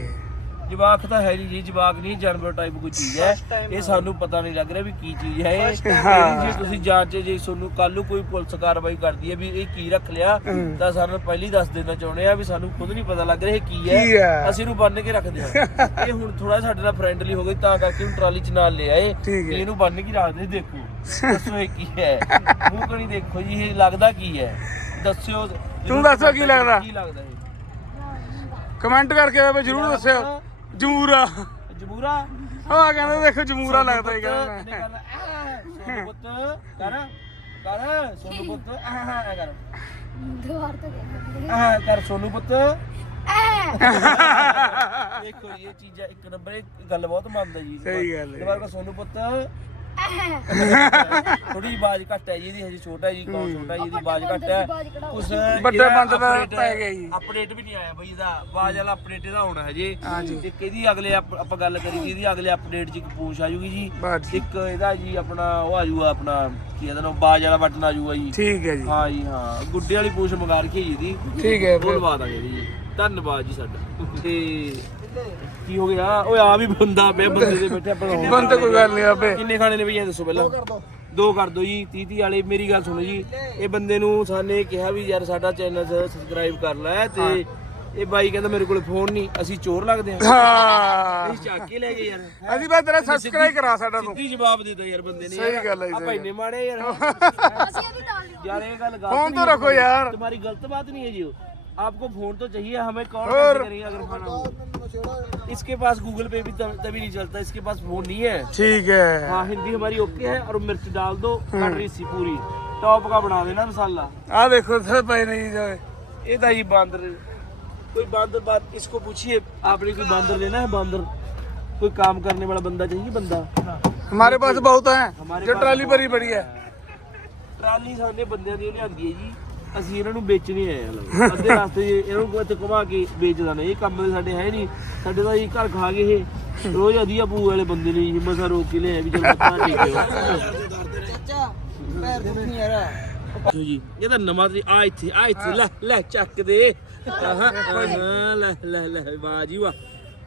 ਜਵਾਕ ਤਾਂ ਹੈ ਨਹੀਂ ਜੀ ਜਵਾਕ ਨਹੀਂ ਜਾਨਵਰ ਟਾਈਪ ਕੋਈ ਚੀਜ਼ ਹੈ। ਇਹ ਸਾਨੂੰ ਪਤਾ ਨਹੀਂ ਲੱਗ ਰਿਹਾ ਵੀ ਕੀ ਚੀਜ਼ ਹੈ। ਇਹ ਇਹਦੀ ਜੇ ਤੁਸੀਂ ਜਾਂਚ ਜੇ ਤੁਹਾਨੂੰ ਕੱਲ ਨੂੰ ਕੋਈ ਪੁਲਿਸ ਕਾਰਵਾਈ ਕਰਦੀ ਹੈ ਵੀ ਇਹ ਕੀ ਰੱਖ ਲਿਆ ਤਾਂ ਸਾਨੂੰ ਪਹਿਲੀ ਦੱਸ ਦੇਣਾ ਚਾਹੁੰਦੇ ਆ ਵੀ ਸਾਨੂੰ ਖੁਦ ਨਹੀਂ ਪਤਾ ਲੱਗ ਰਿਹਾ ਇਹ ਕੀ ਹੈ? ਅਸੀਂ ਇਹਨੂੰ ਬੰਨ ਕੇ ਰੱਖਦੇ ਹਾਂ। ਇਹ ਹੁਣ ਥੋੜਾ ਸਾਡੇ ਨਾਲ ਫਰੈਂਡਲੀ ਹੋ ਗਈ ਤਾਂ ਕਰਕੇ ਉਹਨੂੰ ਟਰਾਲੀ ਚ ਨਾਲ ਲੈ ਆਏ। ਇਹਨੂੰ ਬੰਨ ਕੇ ਰੱਖਦੇ ਦੇਖੋ। ਦੱਸੋ ਇਹ ਕੀ ਹੈ। ਮੂੰਹ ਕਣੀ ਦੇਖੋ ਜੀ ਇਹ ਲੱਗਦਾ ਕੀ ਹੈ? ਦੱਸਿਓ। ਤੂੰ ਦੱਸੋ ਕੀ ਲੱਗਦਾ? ਕੀ ਲੱਗਦਾ ਇਹ? ਕਮੈਂਟ ਕਰਕੇ ਬਾਬੇ ਜਰੂਰ ਦੱਸਿਓ। ਜਮੂਰਾ। ਜਮੂਰਾ? ਹਾਂ ਕਹਿੰਦਾ ਦੇਖੋ ਜਮੂਰਾ ਲੱਗਦਾ ਹੀ ਕਹਿੰਦਾ ਸੋਨੂ ਪੁੱਤ ਕਰ ਕਰ ਸੋਨੂ ਪੁੱਤ ਆਹ ਕਰ। ਦੀਵਾਰ ਤੇ ਦੇਖ ਆਹ ਕਰ ਸੋਨੂ ਪੁੱਤ। ਐ। ਦੇਖੋ ਇਹ ਚੀਜ਼ਾਂ ਇੱਕ ਨੰਬਰ ਇਹ ਗੱਲ ਬਹੁਤ ਮੰਨਦਾ ਜੀ। ਸਹੀ ਗੱਲ ਹੈ। ਦੁਬਾਰਾ ਸੋਨੂ ਪੁੱਤ ਥੋੜੀ ਆਵਾਜ਼ ਘੱਟ ਹੈ ਜੀ ਇਹਦੀ ਹਜੇ ਛੋਟਾ ਜੀ ਕੌਣ ਛੋਟਾ ਜੀ ਇਹਦੀ ਆਵਾਜ਼ ਘੱਟ ਹੈ। ਉਸ ਵੱਡੇ ਬੰਦ ਦਾ ਪੈ ਗਿਆ ਜੀ। ਅਪਡੇਟ ਵੀ ਨਹੀਂ ਆਇਆ ਬਈ ਇਹਦਾ ਆਵਾਜ਼ ਵਾਲਾ ਅਪਡੇਟ ਇਹਦਾ ਹੋਣਾ ਹਜੇ। ਹਾਂਜੀ। ਇੱਕ ਇਹਦੀ ਅਗਲੇ ਆਪਾਂ ਗੱਲ ਕਰੀ ਜੀ ਇਹਦੀ ਅਗਲੇ ਅਪਡੇਟ 'ਚ ਇੱਕ ਪੂਛ ਆ ਜੂਗੀ ਜੀ। ਬਸ ਇੱਕ ਇਹਦਾ ਜੀ ਆਪਣਾ ਉਹ ਆ ਜੂਗਾ ਆਪਣਾ ਕੀ ਇਹਦਾ ਨਾਮ ਬਾਜ ਵਾਲਾ ਬਟਨ ਆ ਜੂਗਾ ਜੀ। ਠੀਕ ਹੈ ਜੀ। ਹਾਂ ਜੀ ਹਾਂ। ਗੁੱਡੇ ਵਾਲੀ ਪੂਛ ਮੰਗਾ ਰੱਖੀ ਹੈ ਜੀ ਇਹਦੀ। ਠੀਕ ਹੈ ਉਹ ਲਵਾ ਦਾਂਗੇ ਜੀ। ਧੰਨਵਾਦ ਜੀ ਸਾਡਾ। ਤੇ ਕੀ ਹੋ ਗਿਆ? ਓਏ ਆ ਵੀ ਬੰਦਾ ਪਿਆ ਬੰਦੇ ਦੇ ਬੈਠੇ ਬਣਾਉਂ ਬੰਦੇ ਕੋਈ ਗੱਲ ਨਹੀਂ ਆਪੇ। ਕਿੰਨੇ ਖਾਣੇ ਨੇ ਭਈਆ ਦੱਸੋ ਪਹਿਲਾਂ। ਦੋ ਕਰ ਦੋ ਜੀ 30 30 ਵਾਲੇ ਮੇਰੀ ਗੱਲ ਸੁਣੋ ਜੀ। ਇਹ ਬੰਦੇ ਨੂੰ ਸਾਨੇ ਕਿਹਾ ਵੀ ਯਾਰ ਸਾਡਾ ਚੈਨਲ ਸਬਸਕ੍ਰਾਈਬ ਕਰ ਲੈ ਤੇ ਇਹ ਬਾਈ ਕਹਿੰਦਾ ਮੇਰੇ ਕੋਲ ਫੋਨ ਨਹੀਂ ਅਸੀਂ ਚੋਰ ਲੱਗਦੇ ਹਾਂ। ਹਾਂ। ਅਸੀਂ ਚੱਕ ਕੇ ਲੈ ਗਏ ਯਾਰ। ਅਸੀਂ ਬਸ ਤੇਰਾ ਸਬਸਕ੍ਰਾਈਬ ਕਰਾ ਸਾਡਾ ਤੂੰ। ਸਿੱਧੀ ਜਵਾਬ ਦਿੱਤਾ ਯਾਰ ਬੰਦੇ ਨੇ। ਸਹੀ ਗੱਲ ਹੈ ਆ ਭਾਈ ਨੇ ਮਾੜੇ ਯਾਰ। ਅਸੀਂ ਇਹਦੀ ਟਾਲ ਯਾਰ ਇਹ ਗੱਲ ਗਲਤ ਫੋਨ ਤਾਂ ਰੱਖੋ ਯਾਰ। ਤੁਹਾਡੀ ਗਲਤ ਬਾਤ ਨਹੀਂ ਹੈ ਜੀ ਉਹ। आपको फ़ोन तो चाहिए हमें कौन अगर इसके पास गूगल पे भी तभी नहीं चलता इसके पास फ़ोन नहीं है। ठीक है। हाँ हिंदी हमारी ओके है और मिर्च डाल दो हम्म। सी पूरी। टॉप का बना देना मसाला। आ देखो सर भाई नहीं जाए ये था ये बांदर। कोई बंदर बात इसको पूछिए आपने कोई बंदर लेना है? बंदर। कोई काम करने वाला बंदा चाहिए बंदा? हमारे पास बहुत है जो ट्राली भरी बड़ी है। ट्राली सामने बंदे की लियांदी है जी। ਅਸੀਂ ਇਹਨਾਂ ਨੂੰ ਵੇਚਣੇ ਆਏ ਹਾਂ ਅੱਧੇ ਰਸਤੇ 'ਚ ਇਹਨਾਂ ਨੂੰ ਇੱਥੇ ਘੁਮਾ ਕੇ ਵੇਚਦਾ ਨੇ ਇਹ ਕੰਮ ਸਾਡੇ ਹੈ ਨਹੀਂ। ਸਾਡੇ ਤਾਂ ਜੀ ਘਰ ਖਾ ਗਏ ਇਹ। ਰੋਜ਼ ਅਧੀਆ ਪੂ ਵਾਲੇ ਬੰਦੇ ਨੇ ਜੀ ਮਸਾ ਰੋਕ ਕੇ ਲਿਆ ਵੀ ਚਲ ਬੱਚਾ ਠੀਕ ਹੈ ਚਾਚਾ ਪੈਰ ਦੁਖੀ ਯਾਰ। ਅੱਛਾ ਜੀ। ਇਹ ਤਾਂ ਆ ਲੈ ਲੈ ਚੱਕ ਦੇ। ਲੈ ਲੈ ਲੈ। ਵਾਹ ਜੀ ਵਾਹ।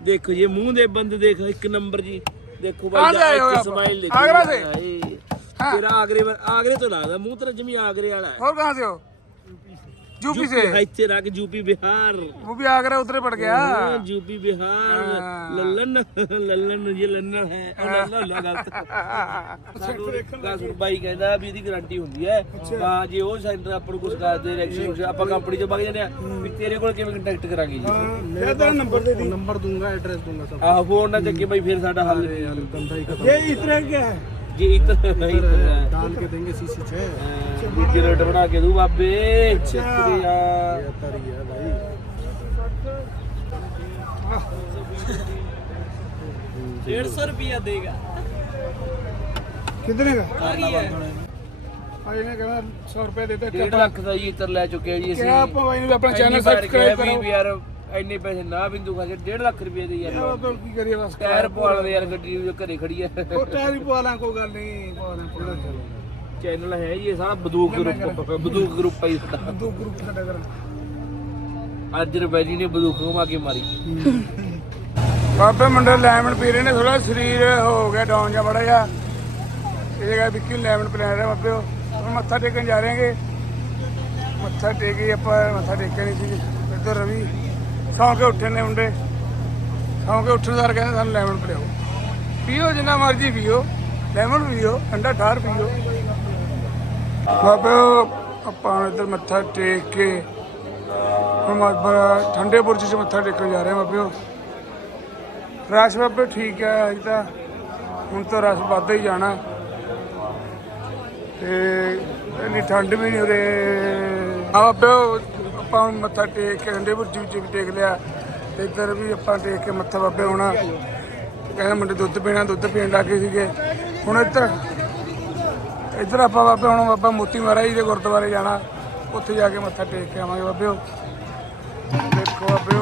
ਦੇਖੋ ਜੀ ਮੂੰਹ ਦੇ ਬੰਦ ਦੇਖ ਇੱਕ ਨੰਬਰ ਜੀ। ਦੇਖੋ ਬਾਈ ਇੱਕ ਸਮਾਈਲ ਦੇਖੋ। ਆਗਰੇ ਆਗਰੇ ਤੋਂ ਲੱਗਦਾ ਮੂੰਹ ਤੇਰਾ ਜਮੀ ਆਗਰੇ ਵਾਲਾ ਹੋਰ ਕਹਾਂ ਸੇ ਹੋ? यूपी से ਇੱਥੇ ਰੱਖ ਯੂਪੀ ਬਿਹਾਰ वो भी आगरा उतरे पड़ गया हाँ, यूपी बिहार हाँ। लल्लन लल्लन ये लल्लन है ਉਹ ਲੱਲਨ ਹੋ ਲਿਆ ਗਲਤ ਸਾਨੂੰ ਬਾਈ ਕਹਿੰਦਾ ਵੀ ਇਹਦੀ ਗਾਰੰਟੀ ਹੁੰਦੀ ਹੈ ਹਾਂ ਜੇ ਉਹ ਸੈਂਟਰ ਆਪਾਂ ਨੂੰ ਕੁਝ ਕਰਦੇ ਰਿਐਕਸ਼ਨ ਆਪਾਂ ਕੰਪਨੀ ਚ ਵਗ ਜਾਂਦੇ ਆ ਵੀ ਤੇਰੇ ਕੋਲ ਕਿਵੇਂ ਕੰਟੈਕਟ ਕਰਾਂਗੇ ਜੀ मैं तेरा नंबर दे दी ਨੰਬਰ ਦੂੰਗਾ ਐਡਰੈਸ ਦੂੰਗਾ ਸਭ ਆਹ ਫੋਨ ਨਾ ਚੱਕੇ ਬਾਈ ਫਿਰ ਸਾਡਾ ਹੱਲ ਨਹੀਂ ਯਾਰ ਗੰਦਾ ਹੀ ਖਤਮ ये इतने क्या है ਜੇ ਇਤਨਾ ਇਤਨਾ डाल के देंगे सीसी छः ਦੂਜੇ ਰੇਟ ਬਣਾ ਕੇ ਦੂ ਬਾਬੇ ਸ਼ੁਕਰੀਆ बेहतर ही है भाई डेढ़ सौ रुपया देगा कितने का भाई ने कहना सौ रुपए देते ਡੇਢ ਲੱਖ ਦਾ ਜੀ ਇੱਤਰ ਲੈ ਚੁੱਕੇ ਆ ਜੀ ਅਸੀਂ क्या आप भाई ने अपना ਇੰਨੀ चैनल ਵਾਰ सब्सक्राइब ਕਿਹਾ करो ਵੀ ਯਾਰ ਇੰਨੇ ਪੈਸੇ ਨਾ ਬਿੰਦੂ ਖਾ ਕੇ 1.5 ਲੱਖ ਰੁਪਏ ਦੀ ਯਾਰ ਉਹ ਤਾਂ ਕੀ ਕਰੀਏ ਬਸ ਟਾਇਰ ਪਵਾ ਦੇ ਯਾਰ ਗੱਡੀ ਜੋ ਘਰੇ ਖੜੀ ਐ ਉਹ ਟਾਇਰ ਪਵਾ ਲਾਂ ਕੋਈ ਗੱਲ ਨਹੀਂ ਪਵਾ ਲਾਂ ਪੂਰਾ ਚਲੋ ਚੈਨਲ ਹੈ ਜੀ ਇਹ ਸਾਰਾ ਬਦੂਕ ਗਰੁੱਪ ਬਦੂਕ ਗਰੁੱਪ ਹੈ ਇਸਦਾ ਬਦੂਕ ਗਰੁੱਪ ਸਾਡਾ ਕਰ। ਅੱਜ ਰਬੈਲੀ ਨੇ ਬਦੂਕ ਘੁਮਾ ਕੇ ਮਾਰੀ। ਬਾਬੇ ਮੁੰਡੇ ਲੈਮਨ ਪੀ ਰਹੇ ਨੇ ਥੋੜਾ ਸਰੀਰ ਹੋ ਗਿਆ ਡਾਊਨ ਜਾਂ ਬੜਾ ਜਾ ਇਹ ਜਗ੍ਹਾ ਵਿੱਕੀ ਲੈਮਨ ਪੀ ਰਿਹਾ ਬਾਬੇ ਉਹ। ਮੱਥਾ ਟੇਕਣ ਜਾ ਰਹੇਗੇ ਮੱਥਾ ਟੇਕੀ ਆਪਾਂ ਮੱਥਾ ਟੇਕਿਆ ਨਹੀਂ ਸੀ। ਇੱਧਰ ਰਵੀ। ਸੌਂ ਕੇ ਉੱਠੇ ਨੇ ਮੁੰਡੇ। ਸੌਂ ਕੇ ਉੱਠਣ ਸਾਰ ਕਹਿੰਦੇ ਸਾਨੂੰ ਲੈਮਨ ਪਿਲਾਓ। ਪੀਓ, ਜਿੰਨਾ ਮਰਜ਼ੀ ਪੀਓ। ਲੈਮਨ ਪੀਓ ਠੰਡਾ ਠਾਰ ਪੀਓ। ਬਾਬੇ, ਆਪਾਂ ਹੁਣ ਇੱਧਰ ਮੱਥਾ ਟੇਕ ਕੇ ਹੁਣ ਬਾਬਾ ਠੰਡੇ ਬੁਰਜ 'ਚ ਮੱਥਾ ਟੇਕਣ ਜਾ ਰਹੇ ਹਾਂ ਬਾਬੇ। ਰਸ਼ ਬਾਬੇ ਠੀਕ ਹੈ, ਅੱਜ ਤਾਂ। ਹੁਣ ਤਾਂ ਰਸ਼ ਵੱਧਦਾ ਹੀ ਜਾਣਾ। ਤੇ, ਇੰਨੀ ਠੰਡ ਵੀ ਨਹੀਂ ਉਰੇ ਆ ਬਾਬੇ ਆਪਾਂ ਹੁਣ ਮੱਥਾ ਟੇਕ ਕੇ ਠੰਡੇ ਬੁਰਜ ਵਿੱਚ ਵੀ ਟੇਕ ਲਿਆ, ਤੇ ਇੱਧਰ ਵੀ ਆਪਾਂ ਟੇਕ ਕੇ ਮੱਥਾ ਬਾਬੇ ਹੋਣਾ। ਕਹਿੰਦੇ ਮੁੰਡੇ ਦੁੱਧ ਪੀਣਾ, ਦੁੱਧ ਪੀਣ ਲੱਗੇ ਸੀਗੇ। ਹੁਣ ਇੱਧਰ ਇੱਧਰ ਆਪਾਂ ਬਾਬੇ, ਹੁਣ ਬਾਬਾ ਮੋਤੀ ਮਹਾਰਾਜ ਦੇ ਗੁਰਦੁਆਰੇ ਜਾਣਾ, ਉੱਥੇ ਜਾ ਕੇ ਮੱਥਾ ਟੇਕ ਕੇ ਆਵਾਂਗੇ ਬਾਬੇ। ਉਹ ਦੇਖੋ ਬਾਬੇ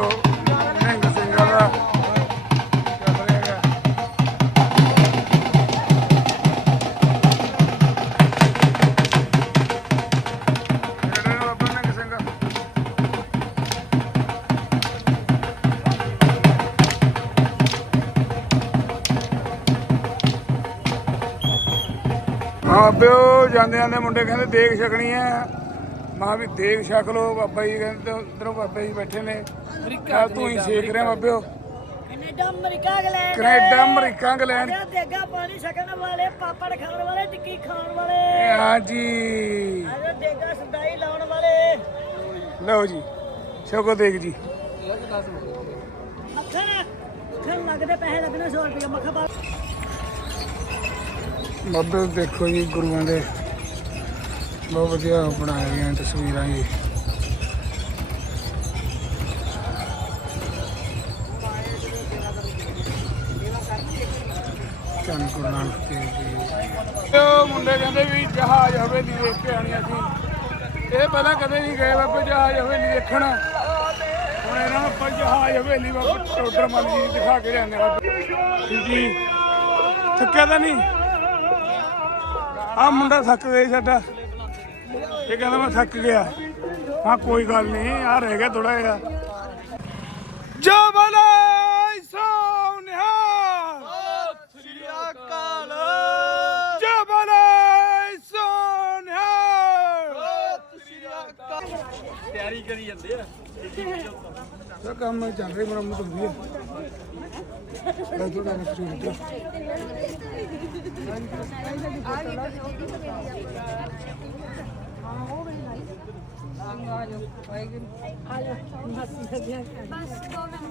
ਹਾਂ ਬਿਓ ਜਾਂਦੇ ਜਾਂਦੇ ਮੁੰਡੇ ਕਹਿੰਦੇ ਦੇਖ ਛਕਣੀ ਹੈ ਮਾਂ ਵੀ ਦੇਖ ਛਕ ਲੋ ਬਾਬਾ ਜੀ ਕਹਿੰਦੇ ਉਧਰੋਂ ਬਾਬਾ ਜੀ ਬੈਠੇ ਨੇ। ਅਮਰੀਕਾ ਤੂੰ ਹੀ ਛੇਕ ਰਿਹਾ ਬਾਬਿਓ। Canada America England. Canada America England. ਦੇਗਾ ਪਾਣੀ ਛਕਣ ਵਾਲੇ ਪਾਪੜ ਖਾਣ ਵਾਲੇ ਟਿੱਕੀ ਖਾਣ ਵਾਲੇ। ਹਾਂਜੀ ਅਰੇ ਦੇਗਾ ਸੰਦਾਈ ਲਾਉਣ ਵਾਲੇ। ਲਓ ਜੀ ਛਕੋ ਦੇਖ ਜੀ। ਮੱਖਣ ਮੱਖਣ ਲੱਗਦੇ ਪੈਸੇ ਲੱਗਣੇ 100 ਰੁਪਏ ਮੱਖਣ ਪਾ ਬਾਬੇ ਦੇਖੋ ਜੀ ਗੁਰੂਆਂ ਦੇ ਬਹੁਤ ਵਧੀਆ ਬਣਾਏ ਗਏ ਤਸਵੀਰਾਂ ਜੀ। ਧੰਨ ਗੁਰੂ ਨਾਨਕ ਦੇਵ ਜੀ। ਉਹ ਮੁੰਡੇ ਕਹਿੰਦੇ ਵੀ ਜਹਾਜ਼ ਹਵੇਲੀ ਦੇਖ ਕੇ ਆਣੀ ਅਸੀਂ। ਇਹ ਪਹਿਲਾਂ ਕਦੇ ਨਹੀਂ ਗਏ ਬਾਬੇ ਜਹਾਜ਼ ਹਵੇਲੀ ਦੇਖਣ। ਹੁਣ ਇਹਨਾਂ ਨੂੰ ਆਪਾਂ ਜਹਾਜ਼ ਹਵੇਲੀ ਬਾਬਾ ਟੋਡਰ ਮਲ ਜੀ ਦਿਖਾ ਕੇ ਲਿਆਂਦੇ ਬਾਬੇ। ਜੀ। ਥੱਕਿਆ ਤਾਂ ਨਹੀਂ? ਆ ਮੁੰਡਾ ਥੱਕ ਗਿਆ ਜੀ ਸਾਡਾ। ਇਹ ਕਹਿੰਦਾ ਮੈਂ ਥੱਕ ਗਿਆ। ਹਾਂ ਕੋਈ ਗੱਲ ਨਹੀਂ ਆ ਰਹਿ ਗਿਆ ਥੋੜਾ ਜਿਹਾ। ਜੋ ਬਲੇ ਸੋਨਿਆ ਸ੍ਰੀ ਅਕਾਲ ਜੋ ਬਲੇ ਸੋਨਿਆ ਤਿਆਰੀ ਕਰੀ ਜਾਂਦੇ ਆ। ਸਾ ਕੰਮ ਚੱਲ ਰਿਹਾ ਮੁਰੰਮਤ ਹੁੰਦੀ ਹੈ ਲੈ ਥੋੜਾ ਨਾ ਚੁੱਕ ਬਸ ਦੋ ਮਿੰਟ।